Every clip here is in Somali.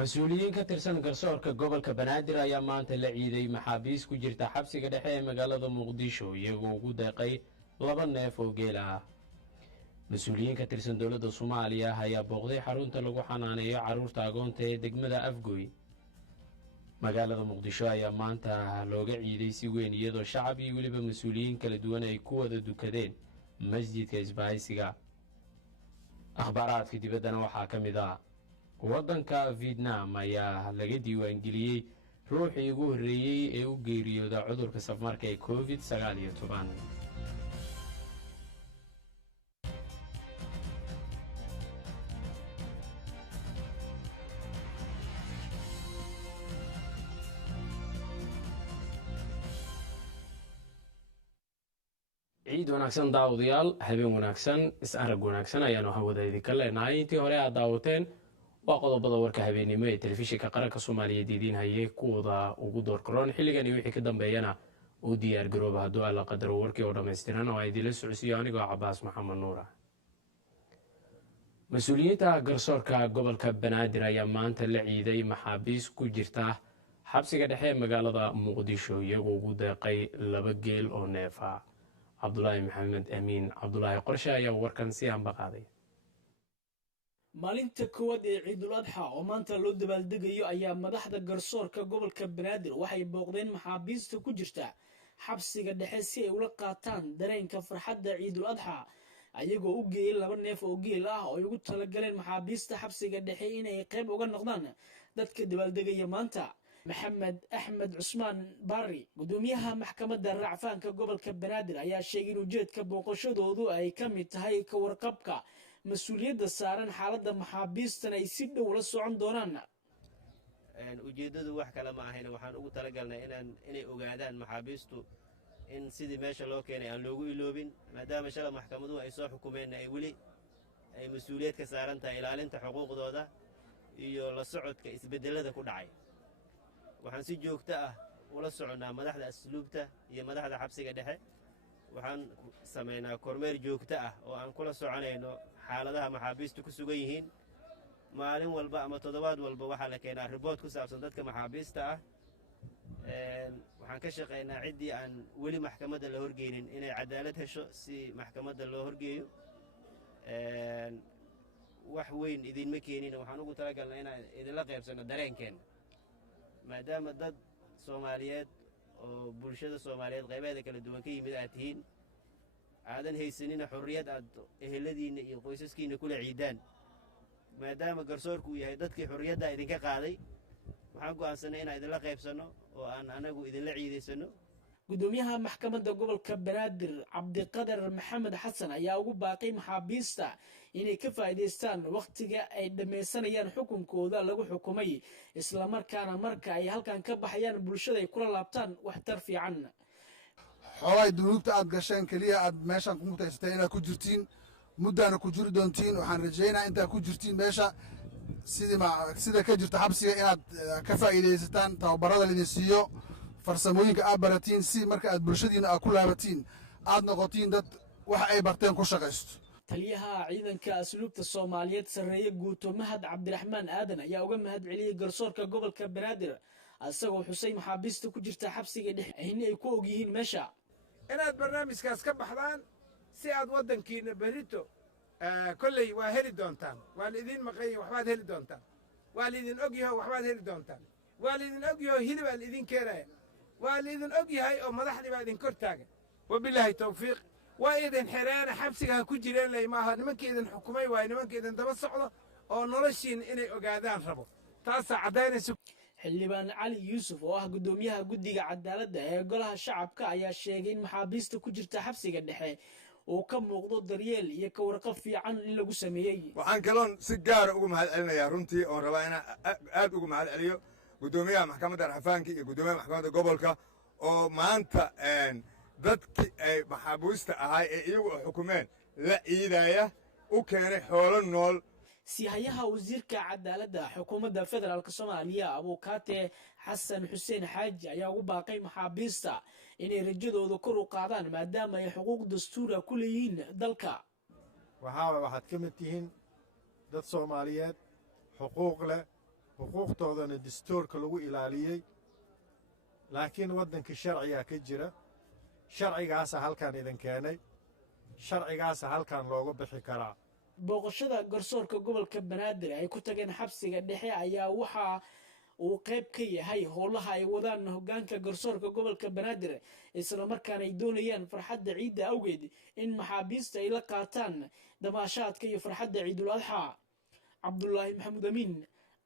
mas-uuliyiin ka tirsan garsoorka gobolka banaadir ayaa maanta la ciiday maxaabiis ku jirta xabsiga dhexe ee magaalada muqdisho iyagoo ugu deeqay 2 neef oo geel ah. mas-uuliyiin ka tirsan dowladda Soomaaliya ayaa booqday xarunta lagu xanaaneeyo carruurta agoonta ee degmada Afgoy. magaalada muqdisho ayaa maanta looga ciiday si weyn iyadoo shacab iyo weliba mas-uuliyiin kala duwan ay ku wada dukadeen masjidka isbaahaysiga. akhbaaraadka dibaddana waxaa ka mid ah waddanka Vietnam ayaa laga diiwaangeliyey ruuxii ugu horreeyey ee u geeriyooda cudurka safmarka ee COVID-19. ciid wanaagsan daawadayaal, habeen wanaagsan, is-arag wanaagsan ayaanu hawada idinka leenahay. intii hore aad daawateen waa qodobada warka habeennimo ee telefishinka qaranka Soomaaliyeed idiin hayay kuwada ugu doorkaroon xilligan iyo wixii ka dambeeyana u diyaar garooba hadduu alla qadaro warkii oo dhammaystiran oo idinla socodsiiyo anigoo Cabaas Maxamed Nuura. mas-uuliyiinta garsoorka gobolka Banaadir ayaa maanta la ciiday maxaabiis ku jirta xabsiga dhexe ee magaalada Muqdisho iyagoo ugu deeqay 2 geel oo neef ah. Cabdullaahi Maxamed Amiin Cabdullaahi Qorshe ayaa warkan si aanba qaaday. maalinta koowaad ee Ciidul Adxa oo maanta loo dabaaldegayo ayaa madaxda garsoorka gobolka Banaadir waxay booqdeen maxaabiista ku jirta xabsiga dhexe si ay ula qaataan dareenka farxadda Ciidul Adxa ayagoo u geeyay 2 neef oo geel ah oo ay ugu talagaleen maxaabiista xabsiga dhexe inay qayb uga noqdaan dadka dabaaldegaya maanta. maxamed axmed cusmaan barri gudoomiyaha maxkamadda racfaanka gobolka Banaadir ayaa sheegay in ujeedka booqashadoodu ay ka mid tahay ka warqabka mas-uuliyadda saaran xaaladda maxaabiistan ay si dhow la socon doonaan. ujeedadu wax kale ma ahayn, waxaan ugu talagalnay inay ogaadaan maxaabiistu in sidii meesha loo keenay aan loogu iloobin, maadaama shalay maxkamaduhu ay soo xukumeen ay weli ay mas-uuliyad ka saaran tahay ilaalinta xuquuqdooda iyo la socodka isbedelada ku dhacay. waxaan si joogto ah ula soconnaa madaxda asluubta iyo madaxda xabsiga dhexe. waxaan samaynaa kormeer joogto ah oo aan kula soconayno xaaladaha maxaabiistu ku sugan yihiin. maalin walba ama toddobaad walba waxaa la keenaa ribood ku saabsan dadka maxaabiista ah. waxaan ka shaqaynaa ciddii aan weli maxkamadda la horgeynin inay cadaalad hesho si maxkamadda loo horgeeyo. wax weyn idinma keenin, waxaan ugu talagalnaa inaan idinla qaybsanno dareenkeenna, maadaama dad Soomaaliyeed oo bulshada Soomaaliyeed qaybaheeda kala duwan ka yimid aad tihiin, aadan haysanina xorriyad aad eheladiinna iyo qoysaskiinna kula ciidaan. maadaama garsoorku uu yahay dadkii xorriyadda idinka qaaday, waxaan go'aansanay inaan idinla qaybsanno oo aan anagu idinla ciidaysanno. gudoomiyaha maxkamadda gobolka Banaadir Cabdiqadar Maxamed Xasan ayaa ugu baaqay maxaabiista inay ka faa'iideystaan waqtiga ay dhameysanayaan xukunkooda lagu xukumay, isla markaana marka ay halkan ka baxayaan bulshada ay kula laabtaan waxtar fiican. xoolay dunuubta aad gasheen kaliya aad meeshan ku mutaysatay inaad ku jirtiin, muddaana ku jiri doontiin. waxaan rajaynayaa intaad ku jirtiin meesha sida ka jirta xabsiga inaad ka faa'iidaysataan tababarada lidin siiyo, farsamooyinka aad baratiin, si marka aad bulshadiina aad ku laabatiin aad noqotiin dad wax ay barteen ku shaqaysto. taliyaha ciidanka asluubta Soomaaliyeed sareeye guuto Mahad Cabdiraxmaan Aadan ayaa uga mahad celiyay garsoorka gobolka Banaadir asagoo xusay maxaabiista ku jirta xabsiga dhexe in ay ku og yihiin meesha inaad barnaamijkaas ka baxdaan si aad waddankiina berito kolley waa heli doontaan. waa laidin maqan waxbaad heli doontaan, waa laidin og yahay waxbaad heli doontaan, waa laidin og yahay hilib aan idin keenaya, waa laidin og yahay oo madaxdii baa idin kor taagan. wabilaahi tawfiiq. waa idin xereena xabsigaha ku jireen lay maaha, nimanka idin xukumay waa nimanka idin daba socdo oo noloshiina inay ogaadaan rabo. taasaa caddaynaysa. xildhibaan cali yuusuf oo ah gudoomiyaha guddiga cadaaladda ee golaha shacabka ayaa sheegay in maxaabiista ku jirta xabsiga dhexe uu ka muuqdo daryeel iyo ka warqab fiican in lagu sameeyey. waxaan kaloon si gaara ugu mahad celinayaa runtii oon rabaa inaan aad ugu mahad celiyo gudoomiyaha maxkamadda racfaanka iyo gudoomiyaha maxkamadda gobolka oo maanta dadkii ay maxaabiista ahay ee iyagu oo xukumeen la ciidaya u keenay xoolo nool. sihayaha wasiirka cadaaladda xukuumadda federaalk Soomaaliya Abukaate Xasan Xuseen Xaaji ayaa ugu baaqay maxaabiista inay rajadooda kor u qaadaan maadaama ay xuquuq dastuuri ah ku leeyihiin dalka. waxaad ka mid tihiin dad Soomaaliyeed xuquuq leh xuquuqtoodana dastuurka lagu ilaaliyey laakiin waddanka sharcigaa ka jira sharcigaasa halkan idin keenay sharcigaasa halkan looga bixi karaa booqashada garsoorka gobolka banaadir ay ku tageen xabsiga dhexe ayaa waxa uu qayb ka yahay howlaha ay wadaan hoggaanka garsoorka gobolka banaadir isla markaana ay doonayaan farxadda ciidda awgeed in maxaabiista ay la qaataan damaashaadka iyo farxadda ciidul adxa cabdulaahi maxamuud amiin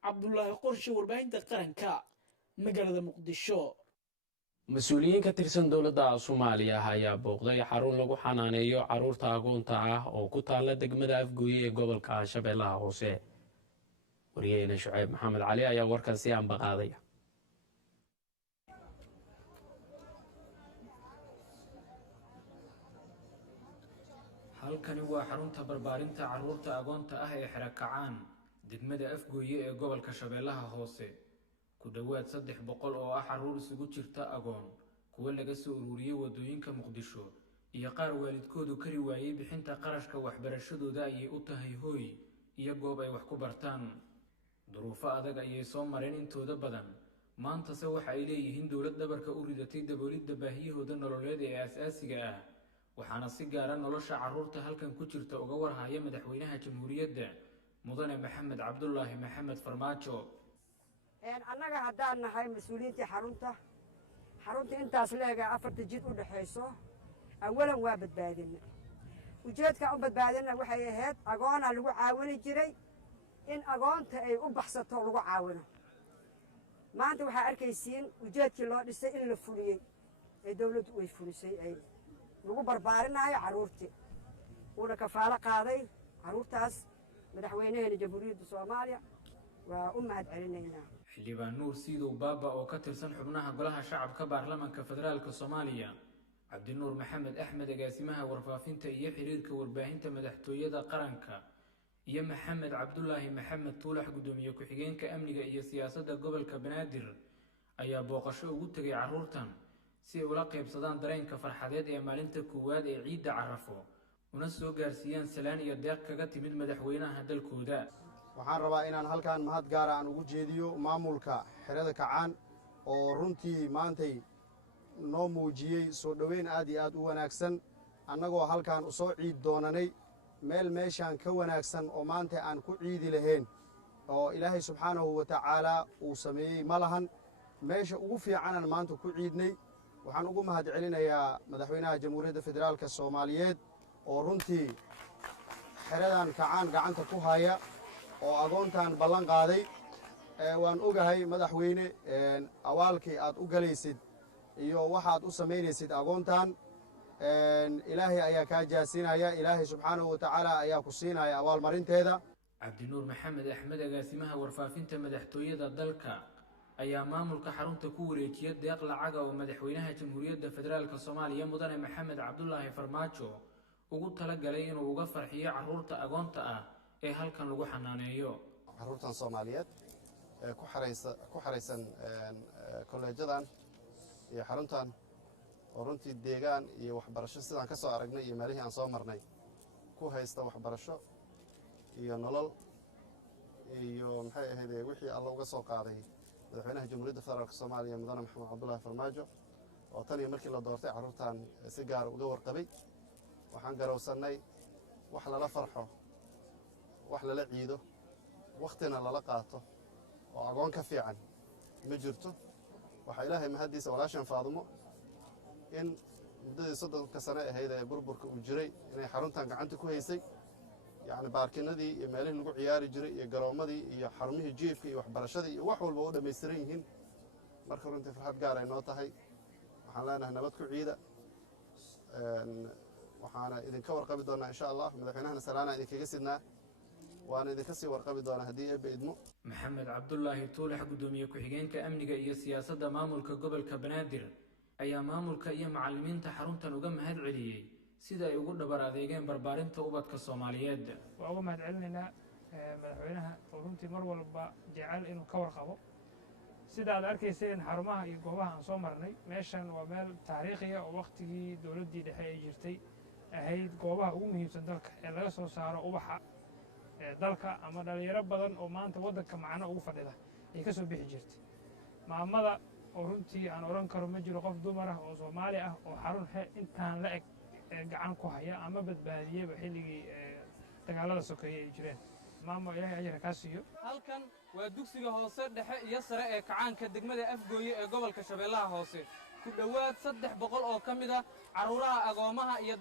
cabdulaahi qorshe warbaahinta qaranka magaalada muqdisho mas-uuliyiin ka tirsan dowladda soomaaliya ayaa booqday xarun lagu xanaaneeyo carruurta agoonta ah oo ku taalla degmada afgooye ee gobolka shabeellaha hoose wariyaheyna shucayb maxamed cali ayaa warkan si ambaqaadaya halkani waa xarunta barbaarinta carruurta agoonta ah ee xero kacaan degmada afgooye ee gobolka shabeellaha hoose ku dhowaad 300 oo ah carruur isugu jirta agoon kuwa laga soo ururiyey wadooyinka muqdisho iyo qaar waalidkoodu kari waayey bixinta qarashka waxbarashadooda ayay u tahay hooy iyo goob ay wax ku bartaan duruufo adag ayay soo mareen intooda badan maantase waxa ay leeyihiin dowlad dhabarka u ridatay daboolidda baahiyahooda nololeed ee aasaasiga ah waxaana si gaara nolosha carruurta halkan ku jirta uga warhaya madaxweynaha jamhuuriyadda mudane maxamed cabdulaahi maxamed farmaajo annaga haddaan nahay mas-uuliyiintii xarunta intaas leega 4 jid u dhaxayso awalan waa badbaadina ujeedka u badbaadina waxay ahayd agoona lagu caawini jiray in agoonta ay u baxsato lagu caawino maanta waxaa arkaysiin ujeedkii loo dhisay in la fuliyey ee dawladdu way fulisay ay lagu barbaarinayo carruurtii uuna kafaalo qaaday carruurtaas madaxweynaheena jamhuuriyadda soomaaliya waa u mahad celinaynaa xildhibaan nuur siidow baaba oo ka tirsan xubnaha golaha shacabka baarlamaanka federaalka soomaaliya cabdinuur maxamed axmed agaasimaha warfaafinta iyo xiriirka warbaahinta madaxtooyada qaranka iyo maxamed cabdulaahi maxamed tuulax gudoomiye ku-xigeenka amniga iyo siyaasadda gobolka banaadir ayaa booqasho ugu tegay carruurtan si ay ula qaybsadaan dareenka farxadeed ee maalinta koowaad ee ciidda carafo una soo gaarsiiyaan salaan iyo deeq kaga timid madaxweynaha dalkooda waxaan rabaa inaan halkan mahad gaara aan ugu jeediyo maamulka xerada kacaan oo runtii maantay noo muujiyey soo dhoweyn aad iyo aad u wanaagsan annagoo halkan u soo ciid doonanay meeshaan ka wanaagsan oo maanta aan ku ciidi lahayn oo ilaahay subxaanahu wa tacaalaa uu sameeyey ma lahan meesha ugu fiicanan maanta ku ciidnay waxaan ugu mahad celinayaa madaxweynaha jamhuuriyadda federaalka soomaaliyeed oo runtii xeradan kacaan gacanta ku haya oo agoontan ballan qaaday waan ogahay madaxweyne awaalkii aad u galaysid iyo waxaad u samaynaysid agoontan ilaahay ayaa kaa jaasinaya ilaahay subxaanahu wa tacaala ayaa ku siinaya abaalmarinteeda cabdinuur maxamed axmed agaasimaha warfaafinta madaxtooyada dalka ayaa maamulka xarunta ku wareejiya deeq lacaga oo madaxweynaha jamhuuriyadda federaalka soomaaliya mudane maxamed cabdulaahi farmaajo ugu talagalay inuu uga farxiyo carruurta agoonta ah ee halkan lagu xanaaneeyo carruurtan soomaaliyeed ee ku xaraysan kolleejadan iyo xaruntan oo runtii deegaan iyo waxbarasho sidaan ka soo aragnay iyo meelihii aan soo marnay ku haysta waxbarasho iyo nolol iyo maxay ahayd wixii alla uga soo qaaday madaxweynaha jamhuuriyadda federaalka soomaaliya mudane maxamed cabdulaahi farmaajo oo tan iyo markii la doortay carruurtan si gaar uga warqabay waxaan garowsannay wax lala farxo wax lala ciido wakhtina lala qaato oo agoon ka fiican ma jirto waxaa ilaahay mahaddiisa walaashan faadumo in muddadii 30 sano ahayd ee burburka uu jiray inay xaruntan gacanta ku haysay yacni baarkinadii iyo meelihii lagu ciyaari jiray iyo garoommadii iyo xarumihii jiifka iyo waxbarashadii iyo wax walba u dhammaystiran yihiin marka runtii farxad gaar ay noo tahay waxaan leenahay nabad ku ciida waxaana idinka warqabi doonaa insha allah madaxweynahana salaana idinkaga sidnaa waana idinka sii warqabi doonaa haddii eebbe idmo maxamed cabdulaahi tuulax gudoomiye ku-xigeenka amniga iyo siyaasadda maamulka gobolka banaadir ayaa maamulka iyo macallimiinta xaruntan uga mahad celiyey sida ay ugu dhabar adeegeen barbaarinta ubadka soomaaliyeed waa uga mahad celinaynaa madaxweynaha oo runtii mar walba jecel inuu ka warqabo sida aad arkayseen xarumaha iyo goobaha aan soo marnay meeshan waa meel taariikhiya oo wakhtigii dowladdii dhexe ay jirtay ahayd goobaha ugu muhiimsan dalka ee laga soo saaro ubaxa dalka ama dhalinyaro badan oo maanta waddanka macno ugu fadhida ay ka soo bixi jirtay maamada oo runtii aan odhan karo ma jiro qof dumar ah oo soomaali ah oo xarun intaan la eg gacan ku haya ama badbaadiyeyba xilligii dagaalada sokeeye ay jireen maamo ilaahay ajra kaa siiyo halkan waa dugsiga hoose dhexe iyo sare ee kacaanka degmada afgooye ee gobolka shabeellaha hoose ku dhowaad 300 oo ka mid ah carruuraha agoomaha iyo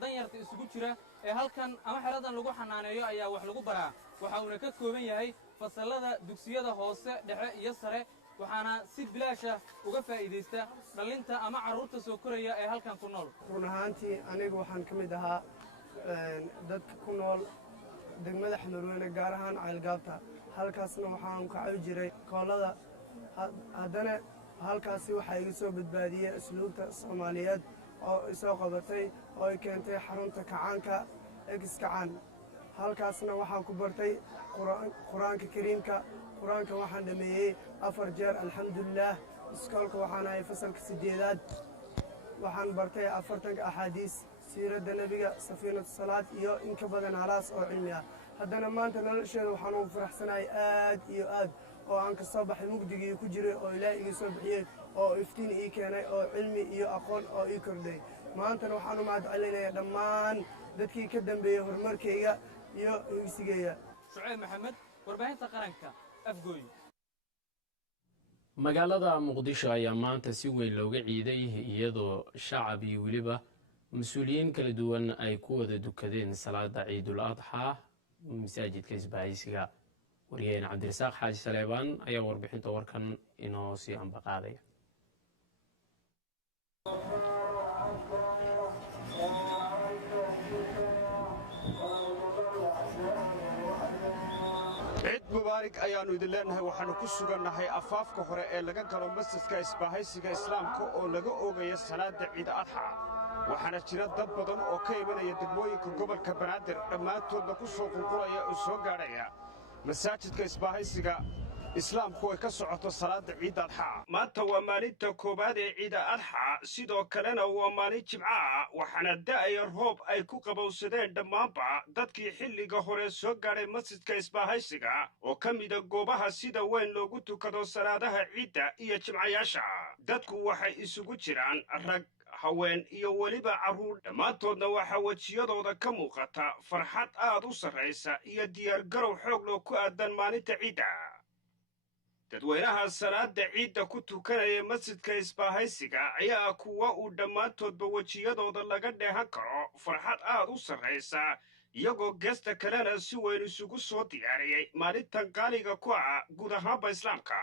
danyarta isugu jira ee halkan ama xeradan lagu xanaaneeyo ayaa wax lagu baraa waxa uuna ka kooban yahay fasallada dugsiyada hoose dhexe iyo sare waxaana si bilaasha uga faa'iideysta dhalinta ama carruurta soo koraya ee halkan ku nool run ahaantii anigu waxaan ka mid ahaa dadka ku nool degmada xamarweyne gaar ahaan ceelgaabta halkaasna waxaan ka cabi jiray koolada haddana halkaasi waxaa iga soo badbaadiyey asluubta soomaaliyeed oo isoo qabatay oo ay keentay xarunta kacaanka ex-kacaan halkaasna waxaan ku bartay qur-aanka kariimka qur-aanka waxaan dhameeyey 4 jeer alxamdulilaah iskoolka waxaan ahay fasalka 8aad waxaan bartay 40 axaadiis siirada nebiga safiinatu salaad iyo in ka badan halaas oo cilmi ah haddana maanta nolosheeda waxaan ugu faraxsanahay aad iyo aad oo aan ka soo baxay mugdigii ku jiray oo ilaahay iga soo bixiyey oo iftiin ii keenay oo cilmi iyo aqoon oo ii kordhay maantana waxaan u mahad celinayaa dhammaan dadkii ka dambeeyey horumarkayga iyo higsigayga shucayb maxamed warbaahinta qaranka afgooy magaalada muqdisho ayaa maanta si weyn looga ciiday iyadoo shacab iyo weliba mas-uuliyiin kala duwan ay ku wada dukadeen salaada ciidul adxa masaajidka isbaahaysiga wariyaheen cabdirasaaq xaaji saleebaan ayaa warbixinta warkan inoo sii ambaqaadaya ciid mubaarig ayaannu idin leennahay waxaannu ku sugannahay afaafka hore ee laga galo masjidka isbaahaysiga islaamka oo laga oogaya salaada ciida adxa waxaana jira dad badan oo ka imanaya degmooyinka gobolka banaadir dhammaantoodna ku soo qulqulaya oo soo gaadhaya masaajidka isbaahaysiga islaamku ay ka socoto salaada ciida adxa maanta waa maalinta koowaad ee ciida adxa sidoo kalena waa maalin jimco ah waxaana da'aya roob ay ku qabowsadeen dhammaanba dadkii xilliga hore soo gaadhay masjidka isbaahaysiga oo ka mida goobaha sida weyn loogu tukado salaadaha ciidda iyo jimcayaasha dadku waxay isugu jiraan rag haween iyo weliba carruur dhammaantoodna waxaa wejiyadooda ka muuqata farxad aad u sarraysa iyo diyaargarow xoog loo ku aadan maalinta ciidda dadweynaha salaada ciidda ku tukanaya masjidka isbaahaysiga ayaa kuwa uu dhammaantoodba wejiyadooda laga dheehan karo farxad aad u sarraysa iyagoo geesta kalena si weyn isugu soo diyaariyey maalintan qaaliga ku ah guud ahaanba islaamka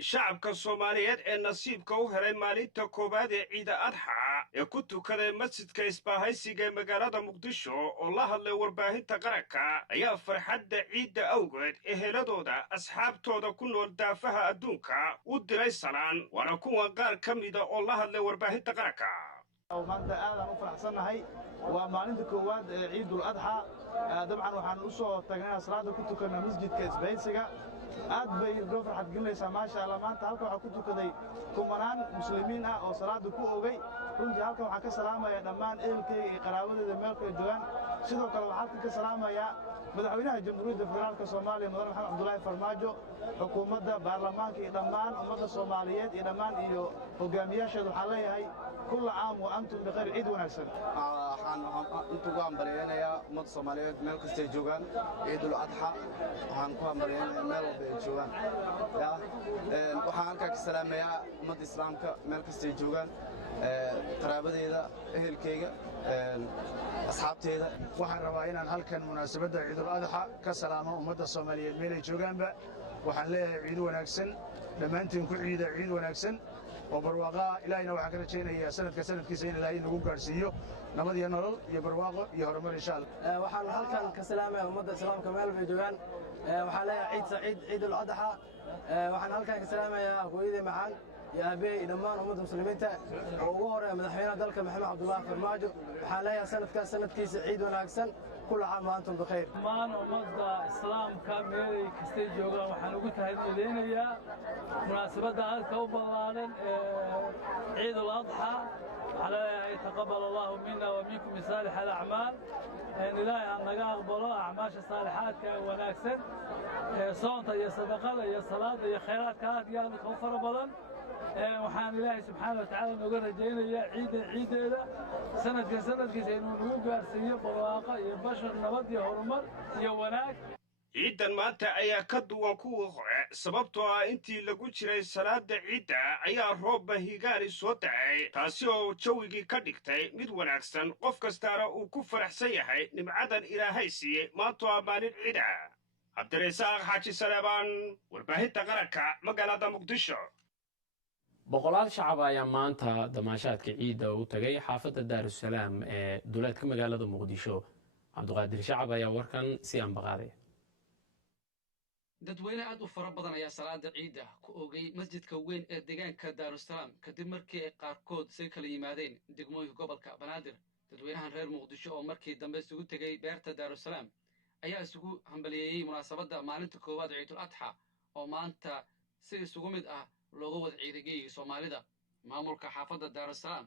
shacabka soomaaliyeed ee nasiibka u helay maalinta koowaad ee ciida adxa ee ku tukaday masjidka isbaahaysiga ee magaalada muqdisho oo la hadlay warbaahinta qaranka ayaa farxadda ciidda awgeed eheladooda asxaabtooda ku nool daafaha adduunka u diray salaan waana kuwan qaar ka mida oo la hadlay warbaahinta qaranka maanta aadaan u faraxsannahay waa maalinta koowaad ee ciidul adxa dabcan waxaan u soo tagnay salaada ku tukanaa masjidka isbaahaysiga aad bay noo farxad gelinaysaa maasha allah maanta halkan waxaa ku tukaday kumanaan muslimiin ah oo salaada ku oogay runtii halkan waxaan ka salaamayaa dhammaan ehelkayga iyo qaraabadeeda meelkay joogaan sidoo kale waxaan halkan ka salaamayaa madaxweynaha jamhuuriyadda federaalka soomaaliya mudane maxamed cabdulaahi farmaajo xukuumadda baarlamaanka iyo dhammaan ummadda soomaaliyeed iyo dhammaan iyo hogaamiyaasheeda waxaan leeyahay kulla caam wa antum bikhayr ciid wanaagsan waxaan intugu hambaliyeynayaa ummadda soomaaliyeed meel kastay joogaan ciidul adxa waxaan ku hambaliyeynayaa meel walba ay joogaan waxaan halkaa ka salaamayaa ummadda islaamka meel kastay joogaan qaraabadeeda ehelkayga asxaabteeda waxaan rabaa inaan halkan munaasabadda ciidul adxa ka salaamo ummadda soomaaliyeed meelay joogaanba waxaan leeyahay ciid wanaagsan dhammaantiin ku ciida ciid wanaagsan oo barwaaqaa ilaahayna waxaan ka rajaynayaa sanadka sanadkiisa in ilaahay nagu gaarsiiyo nabad iyo nolol iyo barwaaqo iyo horumar insha allah waxaan halkan ka salaamaya ummadda islaamka meel bay joogaan waxaan leeyahay ciid saciid ciidul adxa waxaan halkan ka salaamayaa hooyadii macaan iyo aabbahay iyo dhammaan ummadda muslimiinta oo ugu horeeya madaxweynaha dalka maxamed cabdullaahi farmaajo waxaan leeyahay sanadkaas sanadkiisa ciid wanaagsan kula caam wa antum bikayr dhammaan ummadda islaamka meelay kastay joogaan waxaan ugu tahadcelinayaa munaasabadda aadka u ballaaran ee ciidul adxa waxaan leeyahay taqabbal allahu mina wa minkum bisaalix alacmaal ilaahay ha naga aqbalo acmaasha saalixaadka ee wanaagsan ee soonta iyo sadaqada iyo salaada iyo khayraadka aad iyo aad u fara badan waxaan ilaahay subxaana watacaala nooga rajaynayaa ciiddeeda sanadkiisa inuu nagu gaarsiiyo barwaaqo iyo bashar nabad iyo horumar iyo wanaag ciidan maanta ayaa ka duwan kuwa hore sababtoo ah intii lagu jiray salaada ciidda ayaa roobba higaani soo da'ay taasi oo jawigii ka dhigtay mid wanaagsan qof kastaana uu ku faraxsan yahay nimcadan ilaahay siiyey maantoo ah maalin ciida cabdirasaaq xaaji saleebaan warbaahinta qaranka magaalada muqdisho boqolaal shacab ayaa maanta damaashaadka ciidda u tagay xaafadda daarusalaam ee duleedka magaalada muqdisho cabdiqaadir shacab ayaa warkan si ambaqaaday dadweyne aad u fara badan ayaa salaada ciidda ku oogay masjidka weyn ee deegaanka daarusalaam kadib markii ay qaarkood say kala yimaadeen degmooyinka gobolka banaadir dadweynahan reer muqdisho oo markii dambe isugu tegey beerta daarusalaam ayaa isugu hambaliyeeyey munaasabadda maalinta koowaad ciidul adxa oo maanta si isugu mid ah looga wada ciidageeyey soomaalida maamulka xaafadda daarusalaam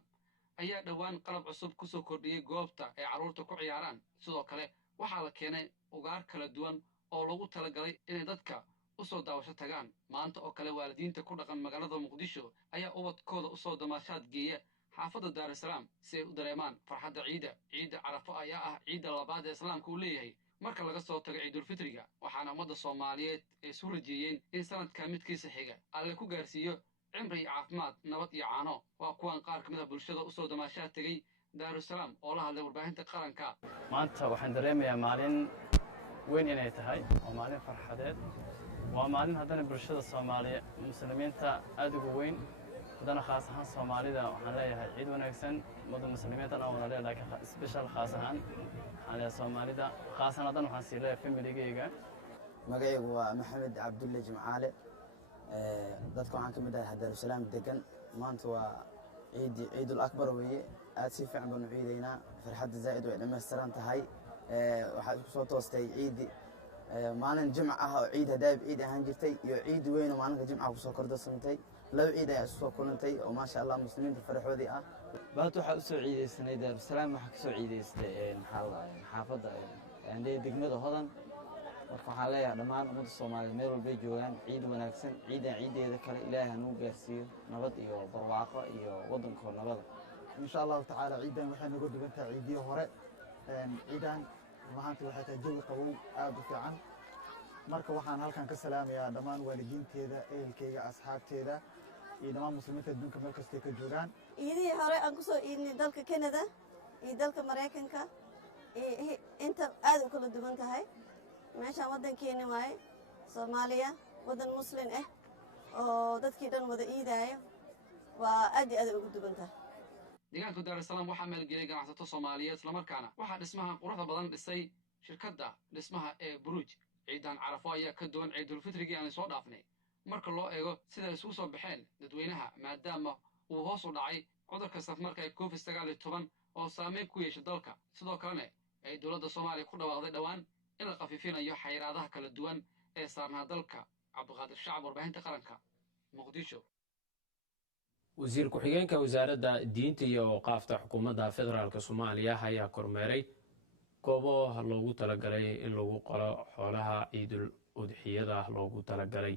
ayaa dhowaan qalab cusub ku soo kordhiyey goobta ay carruurta ku ciyaaraan sidoo kale waxaa la keenay ugaar kala duwan oo lagu talagalay inay dadka u soo daawasho tagaan maanta oo kale waalidiinta ku dhaqan magaalada muqdisho ayaa ubadkooda u soo damaashaad geeya xaafadda daarusalaam si ay u dareemaan farxadda ciidda carafo ayaa ah ciidda labaad ee islaamka uu leeyahay marka laga soo tago ciidulfitriga waxaana ummadda soomaaliyeed ay isu rajeeyeen in sanadka midkiisa xiga alle ku gaarsiiyo cimri iyo caafimaad nabad iyo caano waa kuwan qaar ka mid a bulshada u soo damaashaad tegey daarusalaam oo la hadlay warbaahinta qaranka maanta waxaan dareemayaa maalin weyn inay tahay waa maalin farxadeed waa maalin haddana bulshada soomaaliya muslimiinta aad ugu weyn haddana khaas ahaan soomaalida waxaan leeyahay ciid wanaagsan ummadda muslimiinta dhan wada leeyahay laakiin special khaas ahaan waxaan leeyahay soomaalida khaasan haddana waxaan sii leeyahay familigeyga magacaygu waa maxamed cabdulle jimcaale dadka waxaan ka mid ahay daarusalaam degan maanta waa ciidul akbar weeye aad si fiican baanu ciidaynaa farxadda zaa'id way dhammaystiran tahay waxaad isku soo toostay ciidi maalin jimc ah oo ciid hadaab ciid ahaan jirtay iyo ciid weyn oo maalinka jimca kusoo kordhasantay laba ciid ayaa isu soo kulantay oo maasha allah muslimiinta faraxoodii ah maanta waxaa usoo ciidaysanay daarusalaam waxaa kasoo ciidaystay xaafadda degmada hodan marka waxaan leeyahay dhammaan ummadda soomaaliyeed meel walbay joogaan ciid wanaagsan ciidan ciiddeeda kale ilaahay hanuu gaarsiiyo nabad iyo barwaaqo iyo waddankoo nabada insha allahu tacaala ciidan waxay noga duwan tahay ciidihii hore ciidan maanta waxay tahay jawi qabow aad u fiican marka waxaan halkan ka salaamayaa dhammaan waalidiinteeda ehelkeyga asxaabteeda iyo dhammaan muslimiinta adduunka meel kastay ka joogaan ciidihii hore aan kusoo iidnay dalka Canada iyo dalka Mareykanka inta aad u kala duwan tahay meeshaan waddankeena waaye Soomaaliya waddan muslim ah oo dadkii dhan wada iidaayo waa aad iyo aad ugu duwan tahay deegaanka daarusalaam waxaa maalgeliyay ganacsato soomaaliyeed islamarkaana waxaa dhismaha quruxda badan dhisay shirkadda dhismaha ee buruuj ciidan carafo ayaa ka duwan ciidulfitrigii aan soo dhaafnay marka loo eego sida ay isugu soo baxeen dadweynaha maadaama uu hoos u dhacay cudurka safmarka ee covid-19 oo saameyn ku yeeshay dalka sidoo kalena ay dowladda soomaaliya ku dhawaaqday dhowaan in la khafiifinayo xayiraadaha kala duwan ee saarnaa dalka cabdiqaadir shacab warbaahinta qaranka muqdisho wasiir ku-xigeenka wasaaradda diinta iyo awqaafta xukuumadda federaalk soomaaliya ayaa kormeeray goobo loogu talagalay in lagu qalo xoolaha ciidul udxiyada loogu talagalay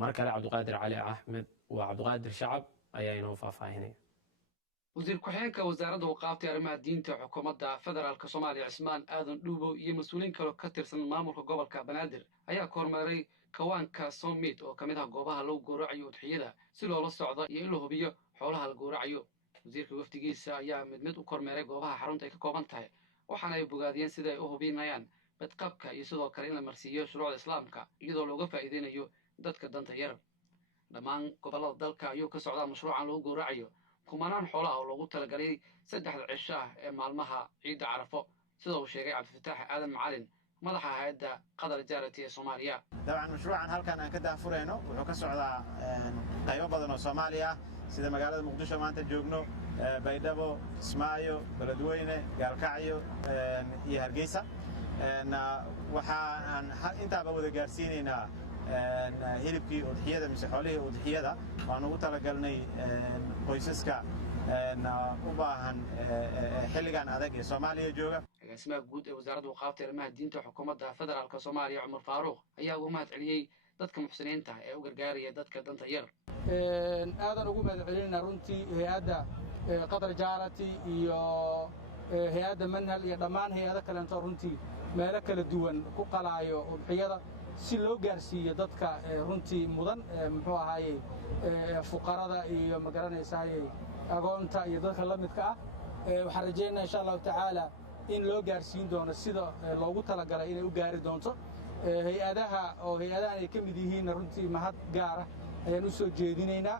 mar kale cabdiqaadir cali axmed waa cabdiqaadir shacab ayaa inoo faahfaahinaya wasiir ku-xigeenka wasaaradda awqaafta arrimaha diinta xukuumadda federaalk soomaaliya cismaan aadan dhuubow iyo mas-uuliyiin kaloo ka tirsan maamulka gobolka banaadir ayaa kormeeray kawaanka soomid oo ka mid ah goobaha lagu gowracayo udxiyada si loola socdo iyo in la hubiyo xoolaha la gowracayo wasiirka wafdigiisa ayaa mid mid u kormeeray goobaha xarunta ay ka kooban tahay waxaana ay bogaadiyeen sida ay u hubinayaan badqabka iyo sidoo kale in la marsiiyo shuruucda islaamka iyadoo looga faa'iideynayo dadka danta yar dhammaan gobollada dalka ayuu ka socdaa mashruucan lagu gowracayo kumanaan xoolaha oo loogu talagalay 3 cisho ah ee maalmaha ciidda carafo sida uu sheegay cabdifataax aadan macalin madaxa hay'adda qatar jaarati ee soomaaliya dabcan mashruucan halkan aan ka daafurayno wuxuu ka socdaa qaybo badan oo soomaaliya sida magaalada muqdisho maanta joogno baydhabo kismaayo beledweyne gaalkacyo iyo hargeysa waxaan intaaba wada gaarsiinaynaa hilibkii udxiyada mise xoolihii udxiyada waan ugu talagalnay qoysaska u baahan xilligan adag ee soomaaliya jooga agaasimaha guud ee wasaaradda waqaafta arrimaha diinta xukuumadda federaalka soomaaliya cumar faaruuq ayaa ugu mahad celiyey dadka muxsiniinta ee u gargaaraya dadka danta yar aadan ugu mahad celinayna runtii hay-adda qatar jaarati iyo hay-adda manhal iyo dhammaan hay-ado kaleento runtii meelo kala duwan ku qalaayo udxiyada si loo gaarsiiyo dadka runtii mudan muxuu ahaaye fuqarada iyo magaranaysaayey agoonta iyo dadka la midka ah waxaan rajaynayaa insha allahu tacaala in loo gaarsiin doono sida loogu talagalay inay u gaari doonto hay-adaha oo hay-adahan ay ka mid yihiinna runtii mahad gaara ayaan u soo jeedinaynaa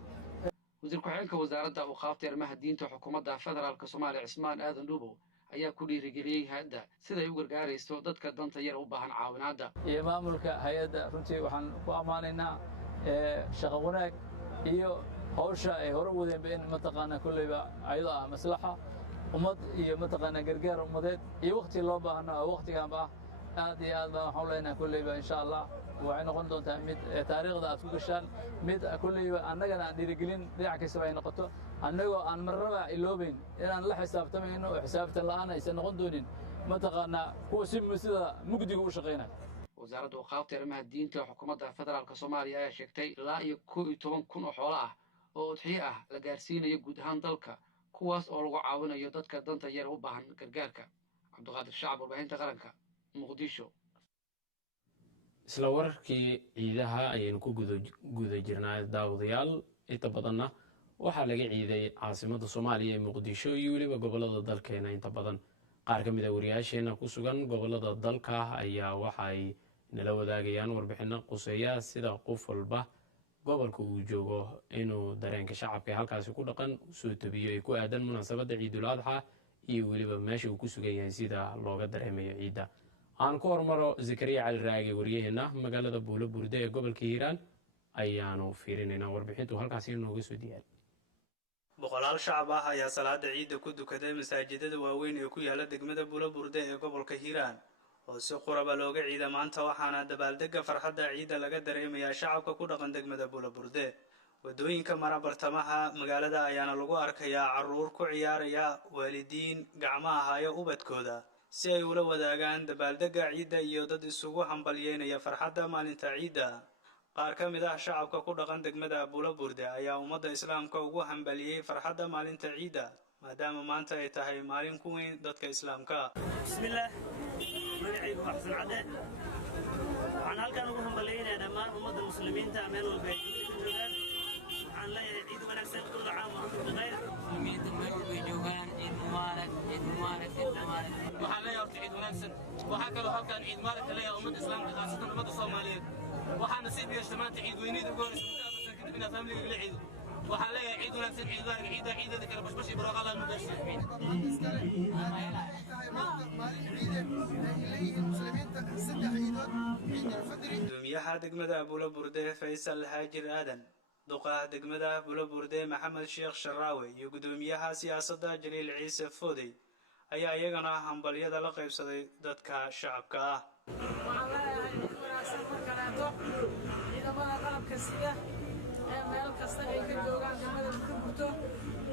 wasiir ku-xigeenka wasaaradda waqaafta arrimaha diinta xukuumadda federaalka soomaaliya cismaan aadan dhuubow ayaa ku dhiirigeliyey hay-adda siday u gargaarayso dadka danta yar u baahan caawinaadda iyo maamulka hay-adda runtii waxaan ku ammaanaynaa shaqo wanaag iyo hawsha ay hore u wadeenba in mataqaanaa kolleyba ayadoo ah maslaxa ummad iyo mataqaanaa gargaar ummadeed iyo waqti loo baahno oo waqtigaanba ah aad iyo aad baan waxaan leenahay kolleyba insha allah waxay noqon doontaa mid taariikhda aad ku gashaan mid kolleyba annagana aan dhiirigelin dhinac kastaba ay noqoto annagoo aan marnaba iloobayn inaan la xisaabtamayno oo xisaabtan la'aan aysan noqon doonin mataqaanaa kuwa sida mugdiga u shaqaynaya wasaaradda waqaafta arrimaha diinta xukuumadda federaalka soomaaliya ayaa sheegtay ilaa iyo 11 kun oo xoolo ah oo udxiyo ah la gaarsiinayo guud ahaan dalka kuwaas oo lagu caawinayo dadka danta yar u baahan gargaarka cabdiqaadir shacab warbaahinta qaranka muqdisho isla wararkii ciidaha ayaynu ku guda jirnaa daawadayaal inta badanna waxaa laga ciiday caasimadda soomaaliya ee muqdisho iyo weliba gobollada dalkeena inta badan qaar ka mid a wariyaasheena ku sugan gobollada dalka ayaa waxay nala wadaagayaan warbixinno quseeya sida qof walba gobolka uu joogo inuu dareenka shacabka ee halkaasi ku dhaqan usoo tabiyo ay ku aadan munaasabadda ciidul adxa iyo weliba meesha uu ku sugan yahay sida looga dareemayo ciidda aan ku hormaro zakariya cali raage waryaheena magaalada buulo burde ee gobolka hiiraan ayaanu fiirinaynaa warbixintu halkaasi inooga soo diyaar boqolaal shacab ah ayaa salaada ciidda ku dukaday masaajidada waaweyn ee ku yaala degmada buulo burde ee gobolka hiiraan oo si quraba looga ciida maanta waxaana dabaaldega farxadda ciidda laga dareemayaa shacabka ku dhaqan degmada buulo burde wadooyinka mara bartamaha magaalada ayaana lagu arkayaa carruur ku ciyaaraya waalidiin gacmaha haya ubadkooda si ay ula wadaagaan dabaaldega ciidda iyo dad isugu hambalyeynaya farxadda maalinta ciidda qaar ka mid ah shacabka ku dhaqan degmada buulo burde ayaa ummadda islaamka ugu hambaliyey farxadda maalinta ciidda maadaama maanta ay tahay maalin ku weyn dadka islaamka bismillaah magacaygu waa xasan cadde waxaan halkan ugu hambaleynayaa dhammaan ummadda muslimiinta meel walba ay joogaan waxaan leeyahay ciid wanaagsan kulla caam wa antum bikhayr muslimiinta meel walba ay joogaan ciid mubaarak ciid mubaarak ciid mubaarak waxaan leeyahay horta ciid wanaagsan waxaa kaloo halkan ciid mubaarak ka leeyahay ummadda islaamka khaasatan ummadda soomaaliyeed waxaa nasiib yeeshay maanta ciid weynida ugu horeysa muddo afar sano kadib inaa faamiliga la ciido waxaan leeyahay ciid wanaagsan ciid mubaarak ciidda ciideeda kale bashbash iyo barwaaqo allah nu gudoomiyaha degmada buulo burde faysal haajir aadan duqaha degmada buulo burde maxamed sheekh sharaawe iyo gudoomiyaha siyaasadda jaliil ciise foodey ayaa iyagana hambalyada la qaybsaday dadka shacabka ah waxaan leeyahay ciid wanaagsan markaleeto ciidamada qalabka sida ee meel kasta ay ka joogaan degmada ka gurto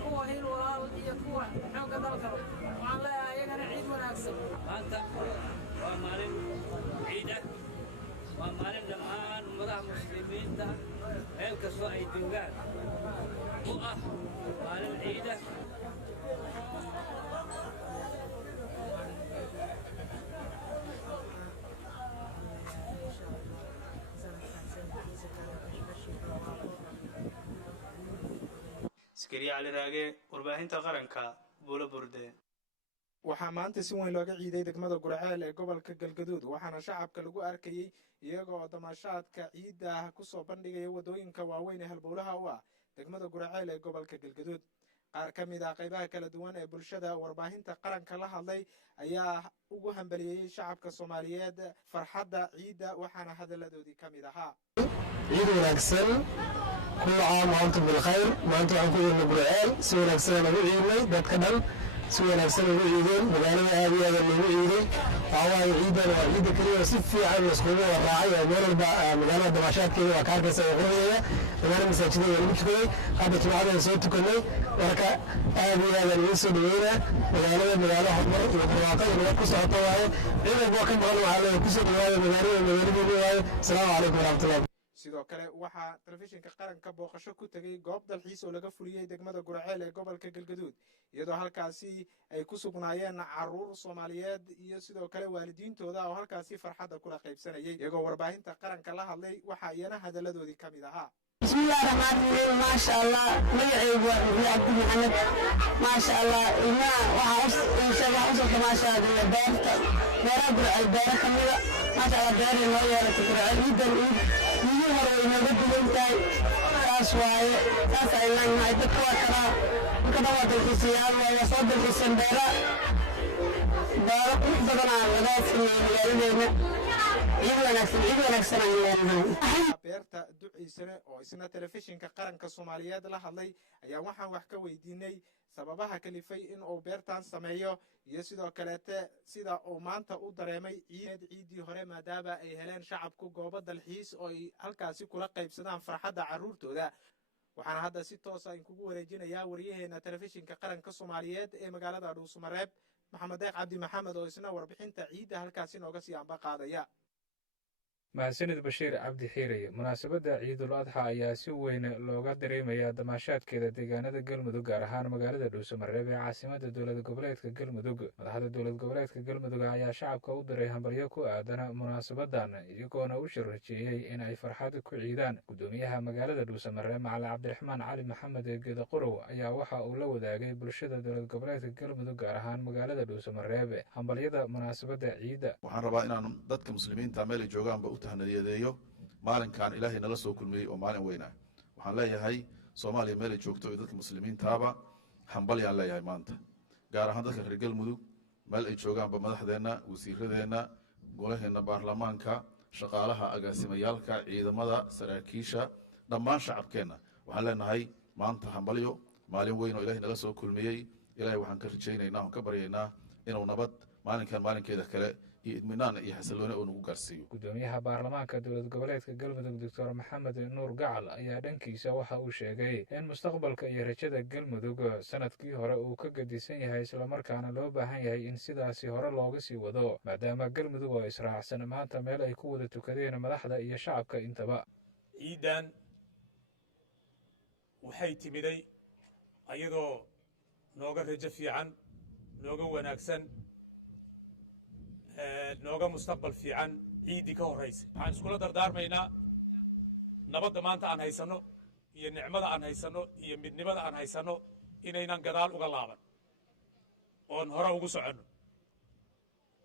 kuwa hil walaal iyo kuwa xoogga dalkaba waxaan leeyahay iyagana ciid wanaagsan maanta waa maalin ciid ah waa maalin dhammaan ummadaha muslimiinta meel kastoo ay joogaan u ah maalin ciid ah askari cali raage warbaahinta qaranka buulo burde waxaa maanta si weyn looga ciiday degmada guraceel ee gobolka galgaduud waxaana shacabka lagu arkayey iyagoo damaashaadka ciidda ah kusoo bandhigaya wadooyinka waaweyn ee halbowlaha u ah degmada guraceel ee gobolka galgaduud qaar ka mid ah qaybaha kala duwan ee bulshada warbaahinta qaranka la hadlay ayaa ugu hambaliyeeyey shacabka Soomaaliyeed farxadda ciida waxaana hadalladoodii ka mid ahaa ciid wanaagsan kullu caam wa antum bil khayr maanta waxaan ku yeelnay Burceel si wanaagsan ugu ciidnay dadka dhan si wanaagsan ugu ciideen magaalada aad iyo aad loogu ciiday waxaa ciidan waa ciid kaliya si fiican la iskugu raacay oo meel walba magaalada damashaadkeeda waa ka arkaysa oo qurxinaya magaalada masaajidada lagu tukaday hadda jumcada soo tukanay marka aad iyo aad loo soo dhaweeyay magaalada horumar iyo barwaaqo iyo ku socoto waaye ciidan boo ka maqan waxa la ku soo dhawaayay magaalada waaye assalaamu calaykum waraxmatullahi sidoo kale waxaa telefishinka qaranka booqasho ku tagay goob dalxiis oo laga fuliyay degmada Gurceel ee gobolka Galgaduud iyadoo halkaasi ay ku sugnaayeen caruur Soomaaliyeed iyo sidoo kale waalidiintooda oo halkaasi farxadda kula qaybsanayay iyagoo warbaahinta qaranka la hadlay waxa iyana hadalladoodii ka mid ahaa بسم الله الرحمن الرحيم ما شاء الله مجعي عبد محمد ما شاء الله إنا وحاوس إن شاء الله وصلت ما شاء الله بيرت بيرت البيرة كمية ما شاء الله بيرت النوية لتقرأ جدا يجيها وإنا بدل إنتاي أسواي أسعى الله ما يتقوى كرا وكذا الخسيان ويصد الخسيان بيرة بيرة بدنا غلاف من beerta duciisane oo isna telefishinka qaranka Soomaaliyeed la hadlay ayaa waxaan wax ka weydiinay sababaha kalifay in uu beertan sameeyo iyo sidoo kale sida uu maanta u dareemay ciidii hore maadaama ay heleen shacabku goobo dalxiis oo ay halkaasi kula qaybsadaan farxadda caruurtooda waxaan hadda si toos ah kugu wareejinayaa wariyaheena telefishinka qaranka Soomaaliyeed ee magaalada Dhuusamareeb Maxamed Deeq Cabdi Maxamed oo isna warbixinta ciida halkaasi nooga sii amba qaadaya mahadsanid bashiir cabdi xiiraye munaasabadda ciidul adxa ayaa si weyn looga dareemayaa damaashaadkeeda deegaanada galmudug gaar ahaan magaalada dhuusamareeb ee caasimada dowlad goboleedka galmudug madaxda dowlad goboleedka galmudug ayaa shacabka u diray hambalyo ku aadan munaasabadan iyagoona u sharajeeyey in ay farxad ku ciidaan gudoomiyaha magaalada dhuusamareeb macalin cabdiraxmaan cali maxamed geeda qorow ayaa waxa uu la wadaagay bulshada dowlad goboleedka galmudug gaar ahaan magaalada dhuusamareeb hambalyada munaasabadda ciida waxaan rabaa inaan dadka muslimiinta meel ay joogaanba u tahniyadeeyo maalinkan ilaahay nala soo kulmiyey oo maalin weyn ah waxaan leeyahay Soomaaliya meel ay joogto iyo dadka muslimiintaaba hambalyaan leeyahay maanta gaar ahaan dadka reer galmudug meel ay joogaanba madaxdeena wasiiradeena golaheena baarlamaanka shaqaalaha agaasimayaalka ciidamada saraakiisha dhammaan shacabkeena waxaan leenahay maanta hambalyo maalin weyn oo ilaahay nala soo kulmiyey ilaahay waxaan ka rajaynaynaa oo ka baryaynaa inuu nabad maalinkan maalinkeeda kale iyo idminaan iyo xasillooni oo nagu gaarsiiyo gudoomiyaha baarlamaanka dowlad goboleedka galmudug doctor maxamed nuur gacal ayaa dhankiisa waxa uu sheegay in mustaqbalka iyo rajada galmudug sanadkii hore uu ka gadisan yahay islamarkaana loo baahan yahay in sidaasi hore looga sii wado maadaama galmudug oo israacsan maanta meel ay ku wada tukadeen madaxda iyo shacabka intaba ciidan waxay timiday ayadoo nooga rajo fiican nooga wanaagsan nooga mustaqbal fiican ciidii ka horeysa waxaan iskula dardaarmaynaa nabadda maanta aan haysanno iyo nicmada aan haysanno iyo midnimada aan haysanno inaynan gadaal uga laaban oon hore ugu soconno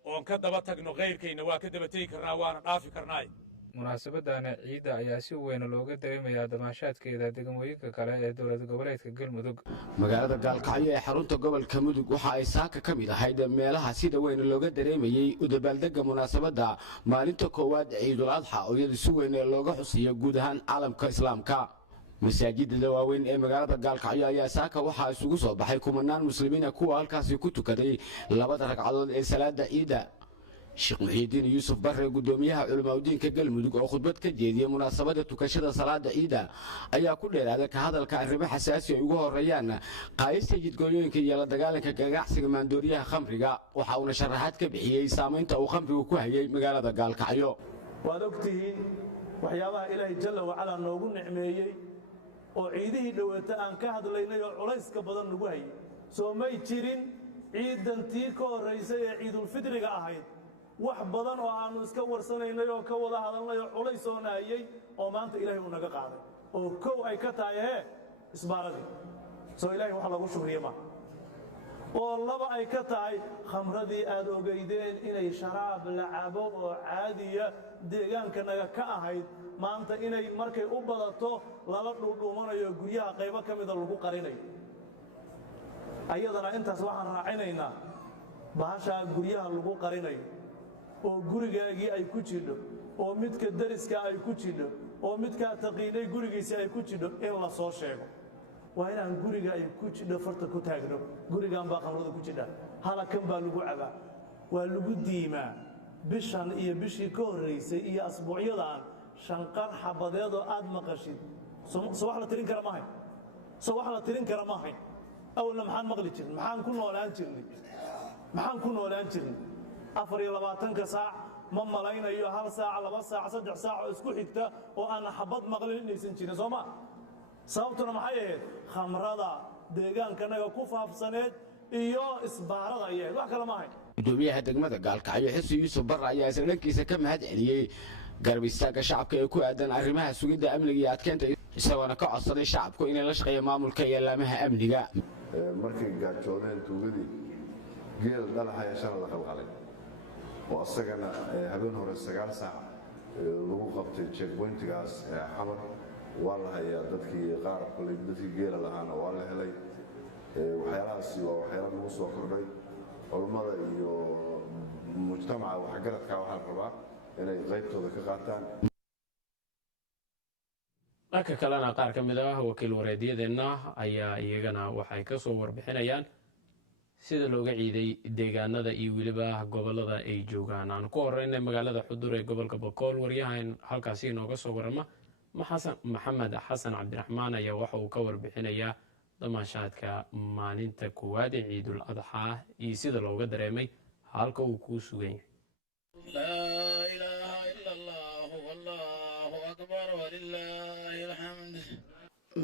oon ka daba tagno kayrkayna waa ka daba tegi karnaa waana dhaafi karnaay munaasabadan ciidda ayaa si weyn looga dareemayaa damaashaadkeeda degmooyinka kale ee dowlad goboleedka galmudug magaalada gaalkacyo ee xarunta gobolka mudug waxa ay saaka ka mid ahayd meelaha sida weyn looga dareemayey u dabaaldega munaasabadda maalinta koowaad ciidul adxa oo iyada si weyn looga xusiyo guud ahaan caalamka islaamka masaajidada waaweyn ee magaalada gaalkacyo ayaa saaka waxaa isugu soo baxay kumanaan muslimiina kuwa halkaasi ku tukaday labada ragcadood ee salaada ciidda sheekh muxiidiin yuusuf barre gudoomiyaha culimaadudiinka galmudug oo khudbad ka jeediyey munaasabada tukashada salaada ciida ayaa ku dheeraaday ka hadalka arrimo xasaasi ay ugu horeeyaan qaayista jidgooyooyinka iyo la dagaalanka ganacsiga maandooriyaha khamriga waxa uuna sharaxaad ka bixiyey saamaynta uu khamrigu ku hayay magaalada gaalkacyo waad ogtihiin waxyaabaha ilaahay jalla wacalaa noogu nicmeeyey oo ciidihii dhoweeta aan ka hadlaynay oo culayska badan nagu hayay soo may jirin ciidantii ka horraysay ee ciidulfidriga ahayd wax badan oo aanu iska warsanaynay oo ka wada hadalnay oo culays oo nahayey oo maanta ilaahay uu naga qaaday oo kow ay ka tahay isbaaradii soo ilaahay wax lagu shukriye ma oo laba ay ka tahay khamradii aad ogeydeen inay sharaab la cabo oo caadiya deegaankanaga ka ahayd maanta inay markay u badato lala dhuudhuumanayo guryaha qaybo ka mida lagu qarinayo ayadana intaas waxaan raacinaynaa bahashaa guryaha lagu qarinayo oo gurigaagii ay ku jidho oo midka dariska ay ku jidho oo midkaa taqiinay gurigiisa ay ku jidho in la soo sheego waa inaan guriga ay ku jidho farta ku taagno gurigan baa khamrada ku jidha halakan baa lagu cabaa waa lagu diimaa bishan iyo bishii ka horraysay iyo asbuucyadan shanqar xabadeedoo aad maqashid so wax la tirin kara maahayn so wax la tirin kara maahayn awalna maxaan maqli jirnay maxaan ku noolaan jirnay 24 saac ma malaynayo 1 saac 2 saac 3 saac oo isku xigta oo aan xabad maqlin inaysan jirin Soomaa sababtuna maxay ahayd khamrada deegaankanaga ku faafsaneed iyo isbaarada ayaa wax kala maahayn gudoomiyaha degmada Gaalkacyo Xuseen Yuusuf Barre ayaa isla dhankiisa ka mahad celiyay garab istaagga shacabka ee ku aadan arrimaha sugidda amniga iyo adkeynta isagoona ka codsaday shacabku inay la shaqeeyaan maamulka iyo laamaha amniga markay gaajoodeen tuugadii geel dhalaxaya shan la qalqalay oo asagana habeen hore 9 saac lagu qabtay checkpointgaas xamar waa la hayaa dadkii qaar kulay dadkii geela lahaana waa la helay waxyaalahaasi waa waxyaalo lagu soo kordhay culimada iyo mujtamaca waxgaradka waxaa la rabaa inay qaybtooda ka qaataan dhanka kalena qaar ka mid ah wakiil wareedyadeenna ayaa iyagana waxay ka soo warbixinayaan sida looga ciiday deegaanada iyo weliba gobolada ay joogaan aan ku horeynay magaalada Xudur ee gobolka Boqol waryahan halkaasi inooga soo warama maxamed xasan cabdiraxmaan ayaa waxa uu ka warbixinayaa damaashaadka maalinta koowaad ee Ciidul Adha iyo sida looga dareemay halka uu ku sugan yahay لا إله إلا الله والله أكبر ولله الحمد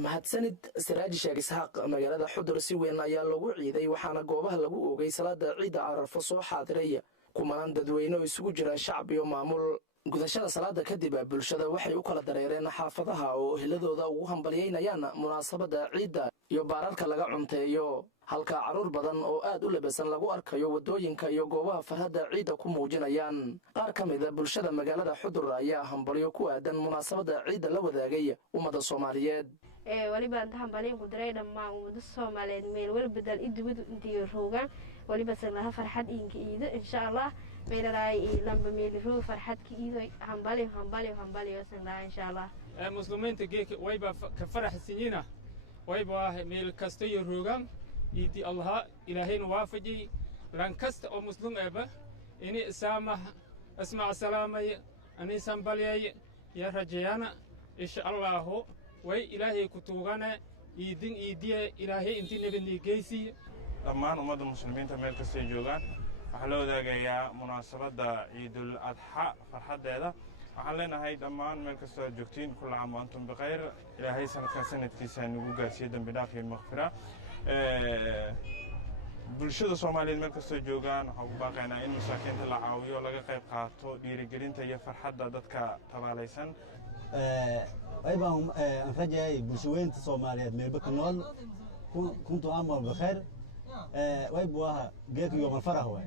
mahadsanid siraaji sheeg isxaaq magaalada Xudur si weyn ayaa lagu ciiday waxaana goobaha lagu oogay salaada ciida Carafo soo xaadiraya kumanaan dadweyne oo isugu jira shacab iyo maamul gudashada salaada kadib bulshada waxay u kala dareereen xaafadaha oo eheladooda ugu hambalyeynayaan munaasabada ciida iyo baararka laga cunteeyo halka caruur badan oo aad u labasan lagu arkayo wadooyinka iyo goobaha farxadda ciida ku muujinayaan qaar ka mid ah bulshada magaalada Xudur ayaa hambalyo ku aadan munaasabada ciida la wadaagay ummada Soomaaliyeed waliba inta hambalyo ku diray dhammaan ummada Soomaaliyeed meel walba dal idibad intii roogan waliba salaha farxad ciida insha Allah meelaay lamba meel roog farxad ciida hambalyo salaha insha Allah muslimiinta geek wayba ka faraxsanyiina wayba meel kasta iyo roogan إيدي الله إلهين وافجي لانكست أو مسلم أبا إني سامح أسمع سلامي أني سنبلي يا رجيانا إن شاء الله وي إلهي كتوغانا إيدي إلهي إنتي نبني جيسي dhammaan ummadda muslimiinta meel kasta ay joogaan waxaa la wadaagayaa munaasabadda ciidul adxa farxadeeda waxaan leenahay dhammaan meel kasta aad joogtiin kulla caam wa antum bikhayr ilaahay sanadkan sanadkiisa nagu gaarsiiyo dambi dhaaf iyo maghfira bulshada Soomaaliyeed meel kasta joogaan waxa uu baaqaynaa in masaakiinta la caawiyo laga qayb qaato dhiirigelinta iyo farxadda dadka tabaalaysan أيضا رجعي بشوين Soomaaliyeed meel ka nool kuntu amal bikhair ويبوها جيك يوم الفرح هو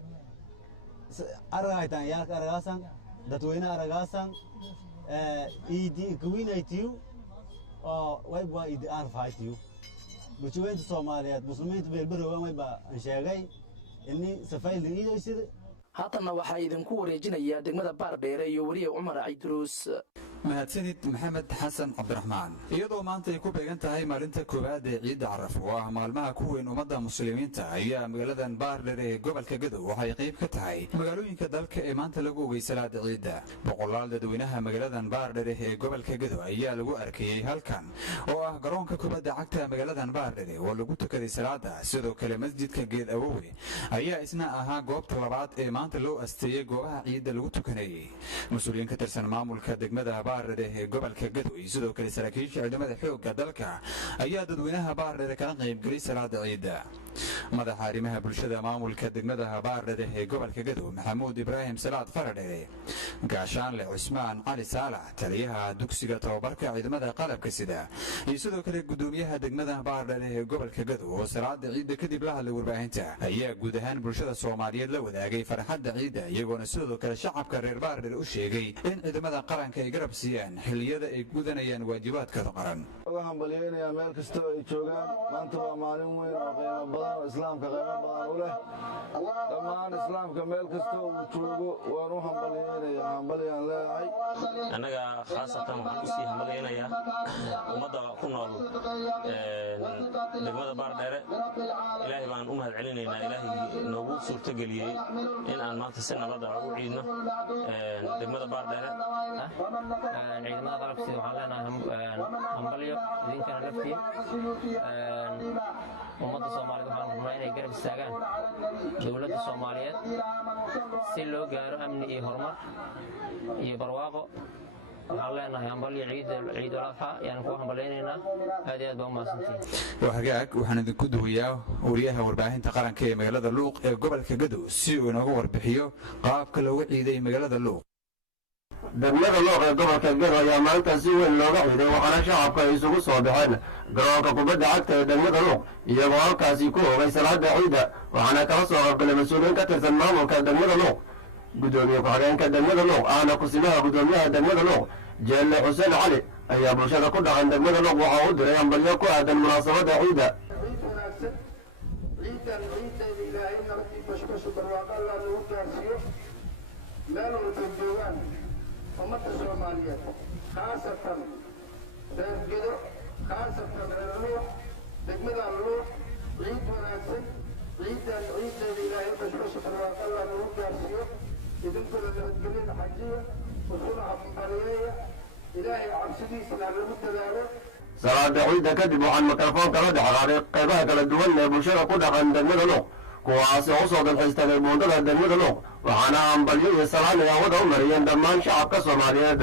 أرجعتان يا أرجعسان دتوينا أرجعسان إيدي كوين أيتيو ويبوها إيدي أعرف أيتيو بشوين Soomaaliyeed مسلمين بالبروا ويبا إنشاءي إني سفايل إيدو يصير haatana waxaa idinku wareejinayaa degmada Baardheere iyo wariye Cumar Ciidruus mahadsanid maxamed xasan cabdiraxmaan iyadoo maanta ay ku beegan tahay maalinta koowaad ee ciidda Carafo oo ah maalmaha ku weyn ummadda muslimiinta ayaa magaaladan Baardheere ee gobolka Gadow waxay qayb ka tahay magaalooyinka dalka ee maanta lagu oogay salaada ciidda boqolaal dadweynaha magaaladan Baardheere ee gobolka Gadow ayaa lagu arkayay halkan oo ah garoonka kubadda cagta magaaladan Baardheere oo lagu tukaday salaada sidoo kale masjidka Geed Awowe ayaa isna ahaa goobta labaad ee maanta loo asteeyay goobaha ciidda lagu tukanayay mas'uuliyiin ka tirsan maamulka degmada Baardheere ee gobolka Gadow sidoo kale saraakiisha ciidamada xoogga dalka ayaa dadweynaha Baardheere ka qayb galay salaada ciidda madaxa arrimaha bulshada maamulka degmada Baardheere ee gobolka Gadow Maxamuud Ibraahim Salaad Faradheere gaashaanle Cusmaan Cali Saalax taliyaha dugsiga tababarka ciidamada qalabka sida iyo sidoo kale gudoomiyaha degmada Baardheere ee gobolka Gadow oo salaada ciidda kadib la hadlay warbaahinta ayaa guud ahaan bulshada Soomaaliyeed la wadaagay farxadda ciidda iyagoona sidoo kale shacabka reer Baardheere u sheegay in ciidamada qaranka ay garab siiyaan xilliyada ay gudanayaan waajibaadka qaran waxaan balyeynaya meel kasta ay joogaan maanta waa maalin weyn oo qiimo badan islaamka qiimo badan u leh dhammaan islaamka meel kasta uu joogo waan u hambalyaynayaa hambalyaan leeyahay annaga khaasatan waxaan usii hambalyaynayaa ummadda ku nool degmada baardheere ilaahay baan u mahad celinaynaa ilaahay noogu suurtageliyey in aan maanta si nabada ugu ciidno degmada baardheere ciidamada qalabkii waxaan leenahay hambalyo idinkana laftiin ummadda Soomaaliyeed waxaan rabnaa inay garab istaagaan dowladda Soomaaliyeed si loo gaaro amni iyo horumar iyo barwaaqo waxaan leenahay hambalyo ciid al-adha ayaan ku hambaleynaynaa aad iyo aad baa u mahadsantihiin hagaag waxaan idinku duwayaa wariyaha warbaahinta qaranka ee magaalada Luuq ee gobolka Gadow si uu inoogu warbixiyo qaabka looga ciiday magaalada Luuq degmada Luuq ee gobolka Gadow ayaa maanta si weyn looga ciiday waxaana shacabka ay isugu soo baxeen garoonka kubadda cagta ee degmada Luuq iyagoo halkaasi ku oogay salaada ciida waxaana kala soo qaybgalay mas'uuliyiin ka tirsan maamulka degmada Luuq gudoomiye ku-xigeenka degmada Luuq ahna kusimaha gudoomiyaha degmada Luuq jeelle xuseen cali ayaa bulshada ku dhaqan degmada Luuq waxa uu diray hambalyo ku aadan munaasabadda ciida ciidan ciideeda ilaahay nabadii bashbashu barwaaqo allah lagu gaarsiiyo meel walba joogaan ummadda Soomaaliyeed khaasatan reer Gedo khaasatan reer Luuq degmada Luuq ciid wanaagsan ciidan ciideeda ilaahay bashbashu barwaaqo allah lagu gaarsiiyo idinkuna nabadgelyada xajiya usuna hambalyeeya ilaahay cabsidiisana lagu dadaalo salaada ciida kadib waxaan mikrofoonka la dhexlaaday qaybaha kala duwan ee bulshada ku dhaqan degmada Luuq kuwaasi oo soo dalxiistay buundada degmada Luuq waxaana hambalyo iyo salaan ay wada u mariyeen dhammaan shacabka Soomaaliyeed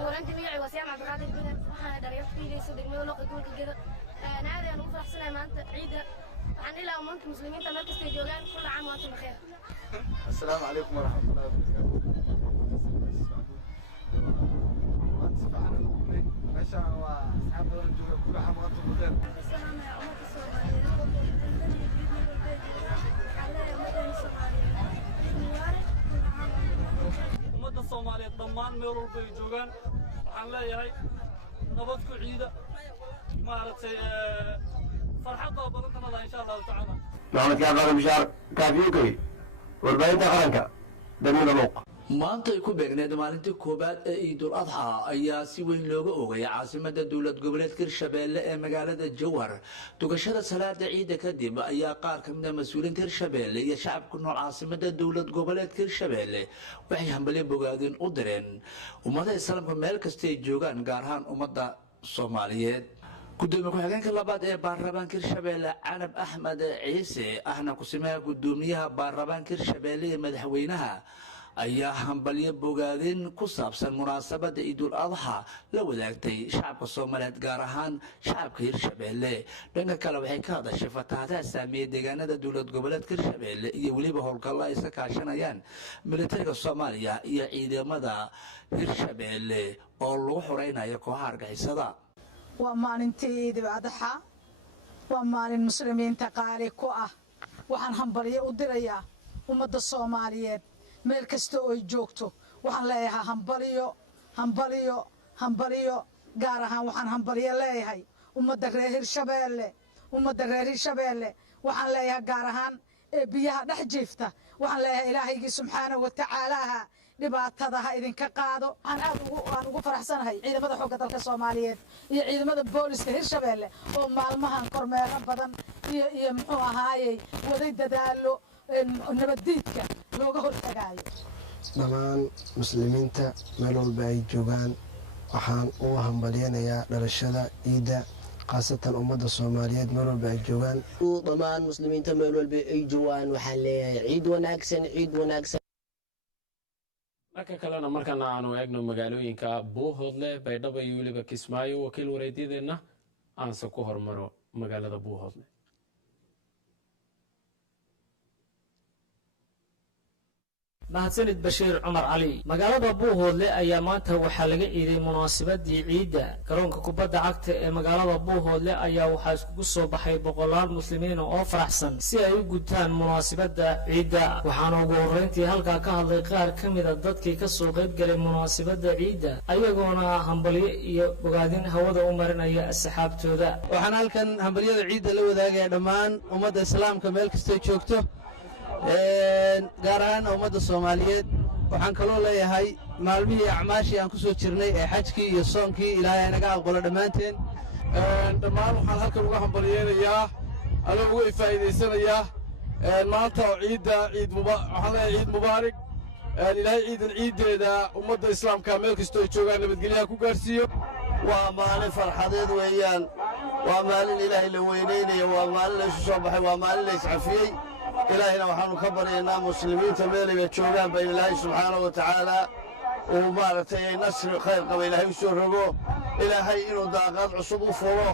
ورانتي ميعي وسيام عبد القادر بن وحنا دريت في ليس دغمه لو قدول كده نادي انا فرحسنا ما انت عيد عن الى امانك مسلمين تمام كستيجوغان كل عام وانتم بخير السلام عليكم ورحمه الله وبركاته ما شاء الله اصحاب الجو كل عام وانتم بخير السلام يا امه الصوماليه ummadda Soomaaliyeed dhammaan meel walba ay joogaan waxaan leeyahay nabad ku ciida maaragtay farxadda badan kana insha Allah ta'ala maxamed kaabaran bishaar kaafiyuukay warbaahinta qaranka degmada Luuq maanta ay ku beegneed maalintii koobaad ee Ciidul Adha ayaa si weyn looga oogay caasimadda dowlad goboleedka Hirshabeelle ee magaalada Jowhar dugashada salaada ciida kadib ayaa qaar ka mid ah mas'uuliyiinta Hirshabeelle iyo shacabka nool caasimadda dowlad goboleedka Hirshabeelle waxay hambalyo bogaadin u direen ummadda islaamka meel kasta ay joogaan gaar ahaan ummadda Soomaaliyeed gudoomiye ku-xigeenka labaad ee baarlamaanka Hirshabeelle Canab Axmed Ciise ahna kusimaha gudoomiyaha baarlamaanka Hirshabeelle ee madaxweynaha ayaa hambalyo bogaadin ku saabsan munaasabadda Ciidul Adha la wadaagtay shacabka Soomaaliyeed gaar ahaan shacabka Hirshabeelle dhanka kale waxay ka hadashay fatahaadaha saameeyay deegaanada dowlad goboleedka Hirshabeelle iyo weliba howlgalla ay iska kaashanayaan militariga Soomaaliya iyo ciidamada Hirshabeelle oo lagu xoreynayo kooxaha argagixisada waa maalintii Ciidul Adha waa maalin muslimiinta qaali ku ah waxaan hambalyo u dirayaa ummadda Soomaaliyeed meel kasta oo ay joogto waxaan leeyahay hambalyo gaar ahaan waxaan hambalyo leeyahay ummadda reer Hirshabeelle waxaan leeyahay gaar ahaan ee biyaha dhex jiifta waxaan leeyahay ilaahaygi subxaanahu wa tacaala dhibaatada ha idinka qaado aan ugu faraxsanahay ciidamada xoogga dalka Soomaaliyeed iyo ciidamada booliska Hirshabeelle oo maalmahan kormeero badan iyo muxuu ahaayay waday dadaalo nabadiidka looga hortagaayo dhammaan muslimiinta meel walba ay joogaan waxaan u hambalyanayaa dhalashada ciida khaasatan ummadda Soomaaliyeed meel walba ay joogaan dhammaan muslimiinta meel walba ay joogaan waxaan leeyahay ciid wanaagsan marka kalena markana aanu eegno magaalooyinka Buuhoodle Baydhabo iyo weliba Kismaayo wakiil wareedyadeena aanse ku hormaro magaalada Buuhoodle mahadsanid bashiir cumar cali magaalada buuhoodle ayaa maanta waxaa laga ciiday munaasabadii ciidda garoonka kubadda cagta ee magaalada buuhoodle ayaa waxaa iskugu soo baxay boqolaal muslimiin oo faraxsan si ay u gutaan munaasabada ciidda waxaana ugu horreyntii halkaa ka hadlay qaar ka mid a dadkii ka soo qayb galay munaasabada ciidda ayagoona hambalyo iyo bogaadin hawada u marinaya asxaabtooda waxaan halkan hambalyada ciidda la wadaagaya dhammaan ummadda islaamka meel kastay joogto gaar ahaan ummadda soomaaliyeed waxaan kaloo leeyahay maalmihii acmaashii aan ku soo jirnay ee xajkii iyo soonkii ilaahay naga aqbalo dhammaanteen dhammaan waxaan halkan uga hambalyeynayaa anoo uga faa'iidaysanayaa maanta oo ciidda waxaan leeyahay ciid mubaarig ilaahay ciidan ciiddeeda ummadda islaamka meel kastoo ay joogaan nabadgelyaha ku gaarsiiyo waa maalin farxadeed weeyaan waa maalin ilaahay la weynaynayo waa maalin la isu soo baxay waa maalin la iscafiyey ilaahayna waxaannu ka baryaynaa muslimiinta meelayba joogaan ba in ilaahay subxaanahu wa tacaalaa uu maaragtay nasri khayr qaba ilaahay u soo rogo ilaahay inuu daaqaad cusub u furo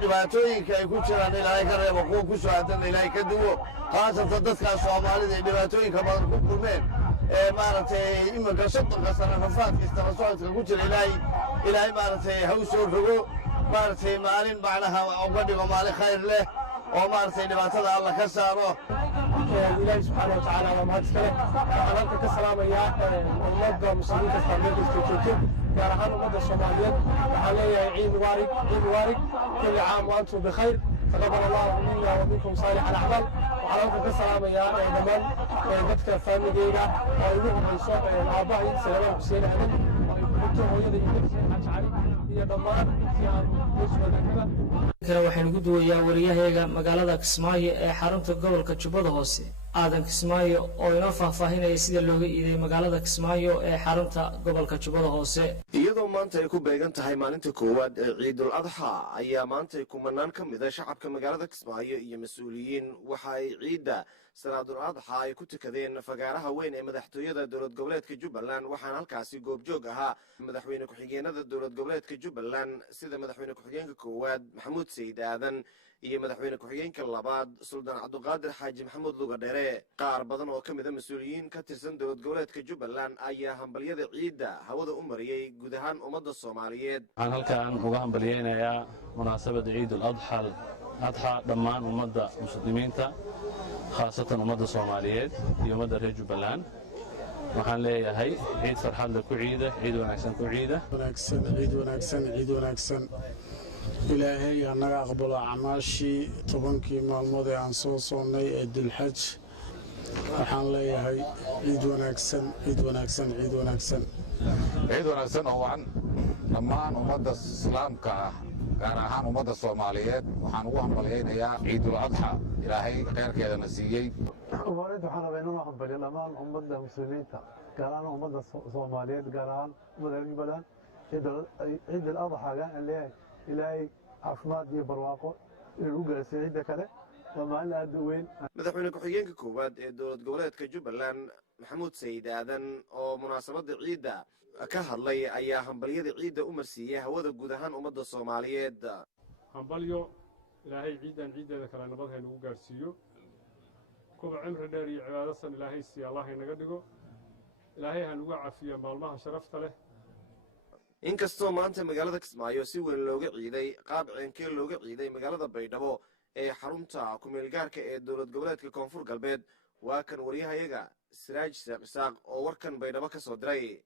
dhibaatooyinka ay ku jiraan ilaahay ka reebo kuwa ku soo aadanna ilaahay ka duwo khaasatan dadkaas soomaalida ay dhibaatooyinka badan ku kulmeen ee maaragtay iminka 30 sano rafaadka istaba socodka ku jira ilaahay maaragtay ha u soo rogo maaragtay maalin macnaha uga dhigo maalin khayr leh oo maaragtay dhibaatada alla ka saaro ilaahay subxaana wa tacaala waa mahad iskale waxaan halka ka salaamayaa ummadda muslimiinta islaamiyeed kastoo joogto gaar ahaan ummadda soomaaliyeed waxaan leeyahay ciid mubaarig kulli caam wa antum bikhayr taqabbal allahu minna wa minkum saalix alacmaal waxaan halka ka salaamayaa dhammaan dadka faamigeyga oo ugu horeyso aabbahay salamaan xuseen aadan oo ay ku xigto hooyada iyo xuseen xaaji cali iyo dhammaan intii aan hoos wadaagaba kale waxaynu ku duwayaa wariyahayaga magaalada Kismaayo ee xarunta gobolka Jubbada Hoose aadan Kismaayo oo inoo faahfaahinaya sida looga iiday magaalada Kismaayo ee xarunta gobolka Jubbada Hoose iyadoo maanta ay ku beegan tahay maalinta koowaad ee Ciidul Adha ayaa maanta kumanaan ka mid ah shacabka magaalada Kismaayo iyo mas'uuliyiin waxa ay ciidda salaadul adha ay ku tukadeen fagaaraha weyn ee madaxtooyada dowlad goboleedka Jubbaland waxaan halkaasi goobjoog ahaa madaxweyne ku-xigeenada dowlad goboleedka Jubbaland sida madaxweyne ku-xigeenka koowaad Maxamuud Sayid Aadan iyo madaxweyne ku-xigeenka labaad Suldaan Cabduqaadir Xaaji Maxamuud Lugadheere qaar badan oo ka mid ah mas'uuliyiin ka tirsan dowlad goboleedka Jubbaland ayaa hambalyada ciidda hawada u mariyay guud ahaan ummadda Soomaaliyeed waxaan halkaan uga hambalyeynayaa munaasabada Ciidul Adha dhammaan ummadda muslimiinta khaasatan ummadda Soomaaliyeed iyo ummadda reer Jubbaland waxaan leeyahay ciid farxad leh ku ciida ciid wanaagsan ku ciida ciid wanaagsan ilaahay anaga aqbalo acmaashii 10 maalmood ee aan soo soonnay ee Dulxaj waxaan leeyahay ciid wanaagsan oo wacan dhammaan ummadda islaamka ah gaar ahaan ummadda Soomaaliyeed waxaan ugu hambalyeynayaa Ciidul Adha ilaahay khayrkeedana siiyey umareed waxaan rabaa inaan hambaliyo dhammaan ummadda muslimiinta gaar ahaan ummadda Soomaaliyeed gaar ahaan ummadda Jubbaland Ciidul Adha gaan leeyahay ilaahay caafimaad iyo barwaaqo inuu gaarsiiyo ciidda kale waa maalin aad u weyn madaxweyne ku-xigeenka koowaad ee dowlad goboleedka Jubbaland Maxamuud Sayid Aadan oo munaasabada ciidda ka hadlay ayaa hambalyada ciidda u marsiiyay hawada guud ahaan ummadda Soomaaliyeed hambalyo ilaahay ciidan ciideeda kale nabad hay nagu gaarsiiyo kuba cimri dheer iyo cibaado san ilaahay si Allah inaga dhigo ilaahay ha nagu caafiyo maalmaha sharafta leh inkastoo maanta magaalada Kismaayo si weyn looga ciiday qaab ceenkee looga ciiday magaalada Baydhabo ee xarunta ku-meel gaarka ee dowlad goboleedka Koonfur Galbeed waa kan wariyahayaga Siraaj Isaaq oo warkan Baydhabo ka soo diray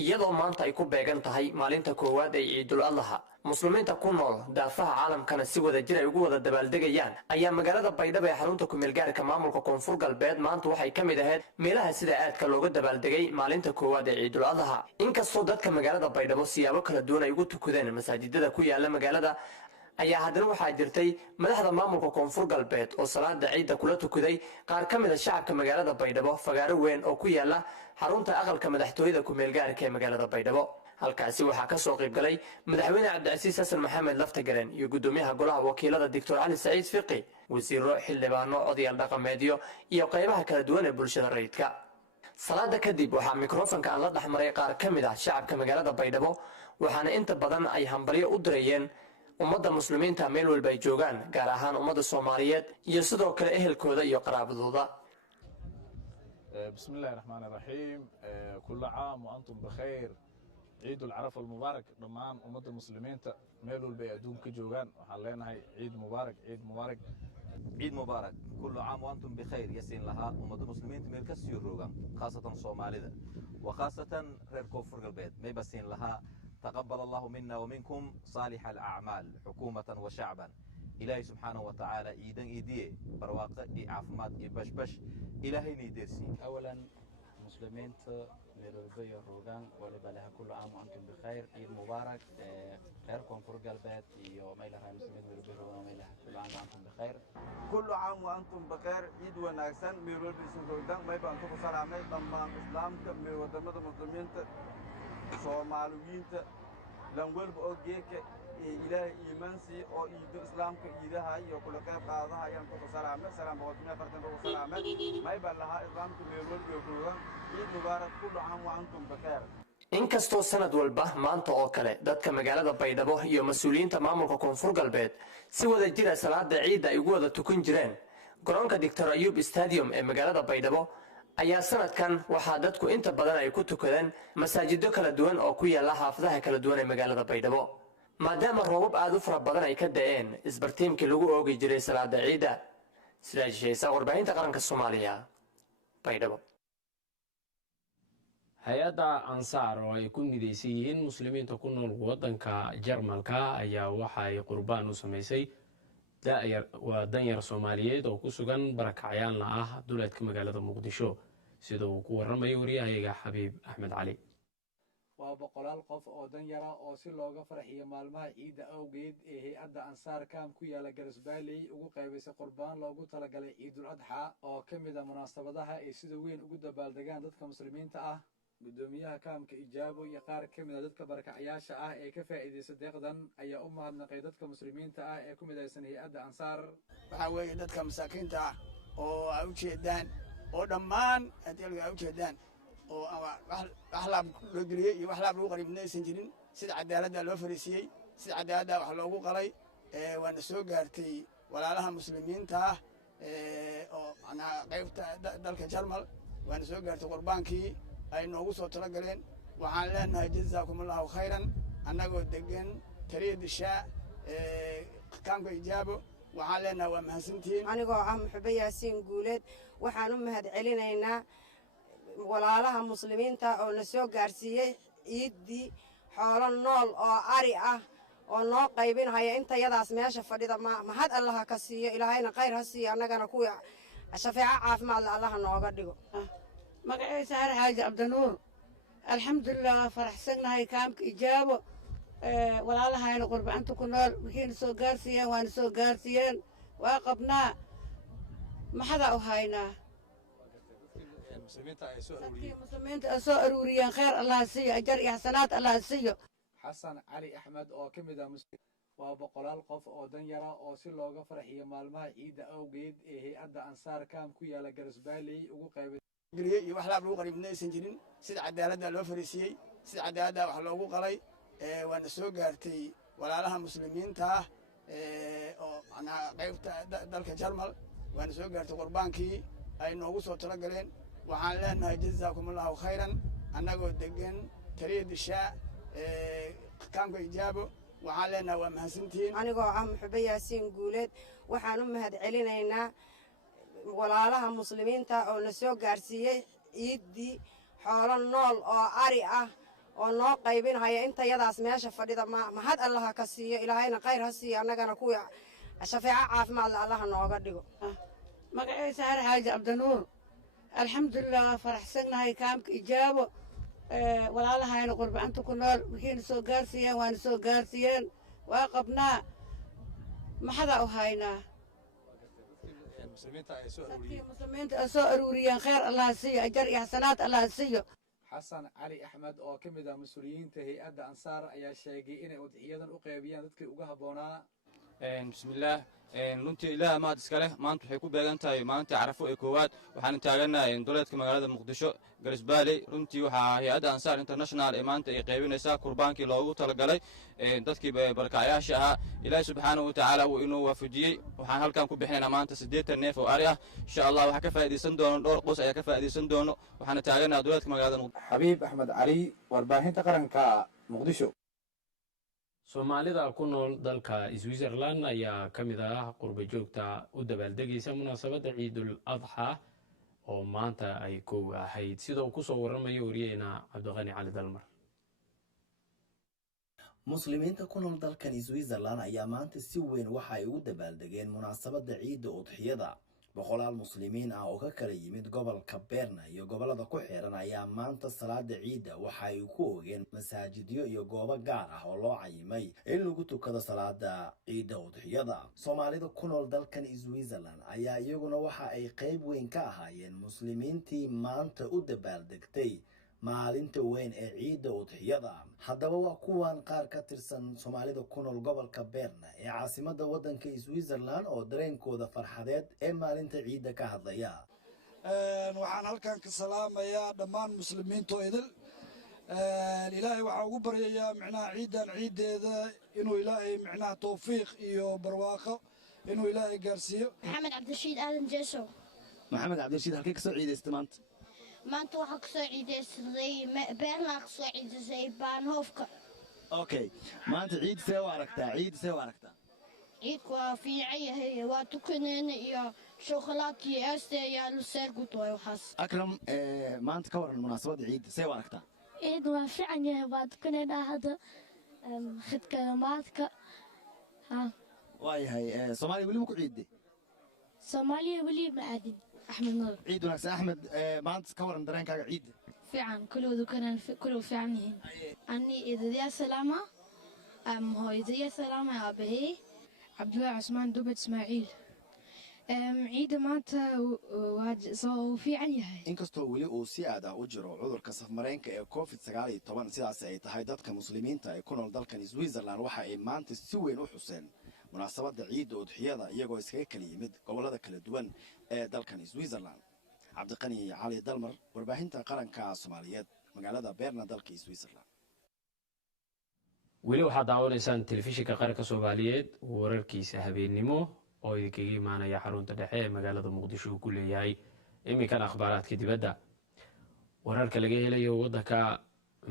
iyadoo maanta ay ku beegan tahay maalinta koowaad ee Ciidul Adha muslimiinta ku nool daafaha caalamkana si wada jir ay ugu wada dabaaldegayaan ayaa magaalada Baydhabo ee xarunta ku-meel gaarka maamulka Koonfur Galbeed maanta waxay ka mid ahayd meelaha sida aadka looga dabaaldegay maalinta koowaad ee Ciidul Adha inkastoo dadka magaalada Baydhabo siyaabo kala duwan ay ugu tukadeen masaajidada ku yaala magaalada ayaa haddana waxaa jirtay madaxda maamulka Koonfur Galbeed oo salaada ciidda kula tukaday qaar ka mid ah shacabka magaalada Baydhabo fagaaro weyn oo ku yaala xarunta aqalka madaxtooyada ku-meel gaarka ee magaalada Baydhabo halkaasi waxaa ka soo qayb galay madaxweyne Cabdicasiis Xasan Maxamed Laftagareen iyo gudoomiyaha golaha wakiilada Dr. Cali Saciid Fiqi wasiiro xildhibaano odayaal dhaqameedyo iyo qaybaha kala duwan ee bulshada rayidka salaada kadib waxaa mikrofonka aan la dhaxmaray qaar ka mid ah shacabka magaalada Baydhabo waxaana inta badan ay hambalyo u dirayeen ummadda muslimiinta meel walba ay joogaan gaar ahaan ummadda Soomaaliyeed iyo sidoo kale ehelkooda iyo qaraabadooda بسم الله الرحمن الرحيم كل عام وأنتم بخير عيد العرفة المبارك ضمان أمة المسلمين ميلوا البيادون كجوغان وحلينا هاي عيد مبارك عيد مبارك عيد مبارك كل عام وأنتم بخير يسين لها أمة المسلمين ميل كسير روغان خاصة صوماليدا وخاصة رير كوفر قلبيت مي بسين لها تقبل الله منا ومنكم صالح الأعمال حكومة وشعبا إلهي سبحانه وتعالى إيدن إيديه برواقع عافمات بشبش إلهي نيدرسي أولا مسلمين ميلوبي الروغان ولبا لها كل عام وأنتم بخير عيد مبارك خير كونفور قلبات يوم لها مسلمين ميلوبي الروغان وميلها كل عام وأنتم بخير كل عام وأنتم بخير عيد وناكسن ميلوبي الروغان ما يبقى أنتم سلامي ضمان إسلام ودمد المسلمين صوماليين لنقول بأوجيك إله إيمانسي أو إيد الإسلام كإيدها يقول كيف هذا ينقص سلامة سلام بوتنا فرتنا بسلامة ما يبقى لها إسلام كميرول يقولون عيد مبارك كل عام وأنتم بخير. inkastoo sanad walba maanta oo kale dadka magaalada baydhabo iyo mas-uuliyiinta maamulka koonfur galbeed si wada jira salaada ciidda ay ugu wada tukan jireen garoonka doctor ayub stadium ee magaalada baydhabo ayaa sanadkan waxaa dadku inta badan ay ku tukadeen masaajido kala duwan oo ku yaala xaafadaha kala duwan ee magaalada baydhabo maadaama roobab aad u fara badan ay ka da'een isbartiimkii lagu oogi jiray salaada ciidda sidaa heshaysa warbaahinta qaranka soomaaliya baydhabo hay-adda ansaar oo ay ku midaysan yihiin muslimiinta ku nool waddanka jarmalka ayaa waxa ay qurbaan u samaysay waa danyar soomaaliyeed oo ku sugan barakacyaanla ah duleedka magaalada muqdisho sida uu ku warramayo waryahayaga xabiib axmed cali waa boqolaal qof oo danyara oo si looga farxiyo maalmaha ciidda awgeed ee hay-adda ansaar kaam ku yaala garasbaaley ugu qaybaysay qurbaan loogu talagalay ciidul adxa oo ka mid a munaasabadaha ay sida weyn ugu dabaaldegaan dadka muslimiinta ah gudoomiyaha kaamka ijaabo iyo qaar ka mid a dadka barakacyaasha ah ee ka faa'iidaysta deeqdan ayaa u mahadnaqay dadka muslimiinta ah ee ku midaysan hay-adda ansaar waxaa weeye dadka masaakiinta ah oo ay u jeedaan oo dhammaan haddii ay u jeedaan oo wax laab loo geliyey iyo wax laab lagu qarib midna aysan jirin sida cadaaladda loo fariisiyey sida cadaaladda wax loogu qalay waana soo gaartay walaalaha muslimiinta ah oo macnaha qaybta dalka jarmal waana soo gaartay qurbaankii ay noogu soo talo galeen waxaan leenahay jazaakum allahu khayran annagoo degan taliya dishaa kaamka ijaabo waxaan leenahay waa mahadsantihiin anigoo ah muxube yaasiin guuleed waxaan u mahad celinaynaa walaalaha muslimiinta oo na soo gaarsiiyey ciiddii xoolo nool oo ari ah oo noo qaybinhaya intayadaas meesha fadhida mahad allaha ka siiyo ilaahayna khayr ha siiyo annagana kuwii shafeeco caafimaadle allaha nooga dhigo magacaysa har xaaji cabdinuur alxamdulilah waa faraxsannahay kaamka ijaabo walaalahayna qurbacanta ku nool wixiina soo gaarsiiyeen waana soo gaarsiiyeen waa qabnaa maxadaa u haynaa muslimiinta ay soo aruuriyeen khayr allah siiyo ajar iyo xasanaad allah siiyo xasan cali axmed oo ka mid ah waa boqolaal qof oo danyara oo si looga farxiyo maalmaha ciidda awgeed ee hay-adda ansaar kaam ku yaala garasbaaley ugu qaybay geliyey iyo wax laab lagu qarib midna aysan jirin sida cadaaladda loo fariisiyey sida cadaaladda wax loogu qalay waana soo gaartay walaalaha muslimiinta ah oo macnaha qaybta dalka jarmal waana soo gaartay qurbaankii ay noogu soo talo galeen waxaan leenahay jazaakum allahu khayran annagoo degan taliya dishaa kaamka ijaabo waxaan leenahay waa mahadsantihiin anigoo ah muxube yaasiin guuleed waxaan u mahad celinaynaa walaalaha muslimiinta oo na soo gaarsiiyey ciiddii xoolo nool oo ari ah oo noo qaybinhaya intayadaas meesha fadhida mahad allaha ka siiyo ilaahayna khayr ha siiyo annagana kuwii shafeeco caafimaadle allaha nooga dhigo magacaysa har xaaji cabdinuur alxamdulilah waa faraxsannahay kaamka ijaabo walaalahayna qurbacanta ku nool wixiina soo gaarsiiyeen waana soo gaarsiiyeen waa qabnaa maxadaa u haynaa muslimiinta ay soo aruuriyeen khayr allah siiyo ajar iyo xasanaad allah siiyo xasan cali axmed oo ka mid ah mas-uuliyiinta hay-adda ansaar ayaa sheegay inay udxiyadan u qaybiyaan dadkii uga habboonaa bismillaah runtii ilaah mahad iska leh maanta waxay ku beegan tahay maalintii carafo ee koowaad waxaan taaganahay duleedka magaalada muqdisho garisbaale runtii waxaa hay-adda ansaar international ee maanta ay qaybinaysaa kurbaankii loogu talagalay dadkii barakacayaasha ahaa ilaahi subxaanahu watacaala wuu inuu waafajiyey waxaan halkan ku bixinaynaa maanta 80 neef oo ari ah insha allah waxaa ka faa'iidaysan doono dhowr qoys ayaa ka faa'iidaysan doono waxaana taaganahay duleedka magaalada muqdisho xabiib axmed cali warbaahinta qaranka muqdisho soomaalida ku nool dalka switzerland ayaa ka mid ah qurba joogta u dabaaldegaysa munaasabadda ciidul adxa oo maanta ay kow ahayd sida uu kusoo waramayo wariyeena cabdiqani cali dalmar muslimiinta ku nool dalkan switzerland ayaa maanta si weyn waxa ay ugu dabaaldegeen munaasabadda ciidda udxiyada boqolaal muslimiin ah oo ka kala yimid gobolka beerna iyo gobolada ku xiran ayaa maanta salaada ciidda waxa ay ku oogeen masaajidyo iyo goobo gaar ah oo loo cayimay in lagu tukado salaada ciidda udxiyada soomaalida ku nool dalkan switzerland ayaa iyaguna waxa ay qayb weyn ka ahaayeen muslimiintii maanta u dabaaldegtay maalinta weyn ee ciidda udxiyada haddaba waa kuwan qaar ka tirsan soomaalida ku nool gobolka beerna ee caasimadda waddanka switzerland oo dareenkooda farxadeed ee maalinta ciidda ka hadlaya waxaan halkan ka salaamayaa dhammaan muslimiintoo idil ilaahay waxaan ugu baryayaa micnaha ciiddan ciiddeeda inuu ilaahay micnaha tawfiiq iyo barwaaqo inuu ilaahay gaarsiiyo maxamed cabdirashiid aadan jeeso maxamed cabdirashiid halkay kasoo ciidaystay maanta waxaa kasoo ciidaysaday beernaa kasoo ciidaysay baanhoofka okay maanta ciid see u aragtaa ciidku waa fiican yahay waa tukaneena iyo shokolaadka iyo aaste ayaa luseergud waay waxaas akram maanta ka waran munaasabadda ciidda see u aragtaa ciid waa fiican yahay waa tukaneena hadda khidkamaadka waayahay soomaaliya weli ma ku ciidday soomaaliya weli ma aadin أحمد نور عيد وناس أحمد ما أنت كور درين كاع عيد فعلا كله فعلا أني إذا دي سلامة هو إذا دي سلامة يا أبي عبد الله عثمان دوبة إسماعيل عيد مانتا وفي عنيها inkastoo weli uu si aad ah u jiro cudurka safmareenka ee covid-19 sidaas ay tahay dadka muslimiinta ee ku nool dalkan switzerland waxa ay maanta si weyn u xuseen munaasabadda ciidda udxiyada iyagoo iskaga kala yimid gobolada kala duwan ee dalkan switzerland cabdiqani cali dalmar warbaahinta qaranka soomaaliyeed magaalada beerna dalka switzerland weli waxaad daawanaysaan telefishinka qaranka soomaaliyeed wararkiisa habeennimo oo idinkaga imaanaya xarunta dhexe ee magaalada muqdisho uu ku leeyahay iminkan akhbaaraadka dibadda wararka laga helayo waddanka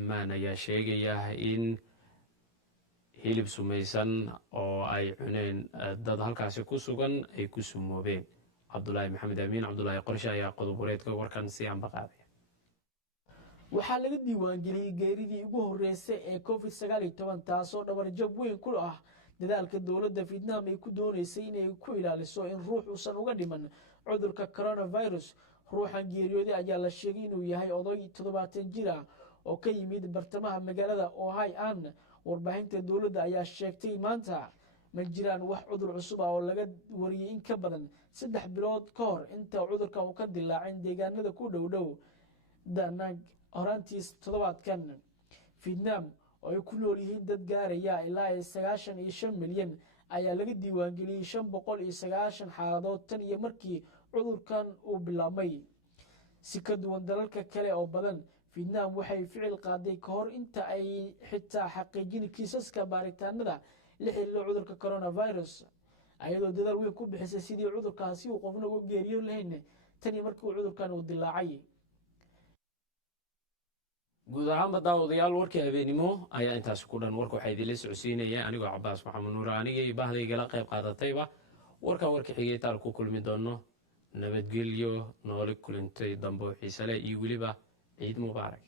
maan ayaa sheegaya in hilib sumaysan oo ay cuneen dad halkaasi ku sugan ay ku sumoobeen cabdulaahi maxamed amiin cabdulaahi qorshe ayaa qodob wareedka warkan si aanba qaadaya waxaa laga diiwaangeliyey geeridii ugu horreysay ee covid-19 taasoo dhabarjab weyn ku ah dadaalka dowladda vietnam ay ku doonaysay inay ku ilaaliso in ruux uusan uga dhiman cudurka coronavirus ruuxan geeriyooday ayaa la sheegay inuu yahay oday 70 jir ah oo ka yimid bartamaha magaalada ohay an warbaahinta dowladda ayaa sheegtay maanta ma jiraan wax cudur cusub ah oo laga wariyey in ka badan 3 bilood ka hor inta cudurka uu ka dilaacin deegaanada ku dhow danang horaantiis toddobaadkan vietnam oo ay ku nool yihiin dad gaaraya ilaa 95 milyan ayaa laga diiwaangeliyey 590 xaaladood tan iyo markii cudurkan uu bilaabmay si ka duwan dalalka kale oo badan vietnam waxay ficil qaaday ka hor inta ay xitaa xaqiijin kiisaska baaritaanada la xiriira cudurka coronavirus ayadoo dadaal weyn ku bixisay sidii cudurkaasi uu qofna uga geeriyoon lahayn tani markii cudurkan uu dilaacay guud ahaanba daawadayaal warkii habeenimo ayaa intaasi ku dhan warka waxaa idinla socodsiinaya anigoo cabaas maxamed nuur aniga iyo bahdaygala qayb qaadatayba warkan warka xigay taal ku kulmi doono nabadgelyo noole kulintay dambe oo xiise leh iyo weliba ciid mubaarak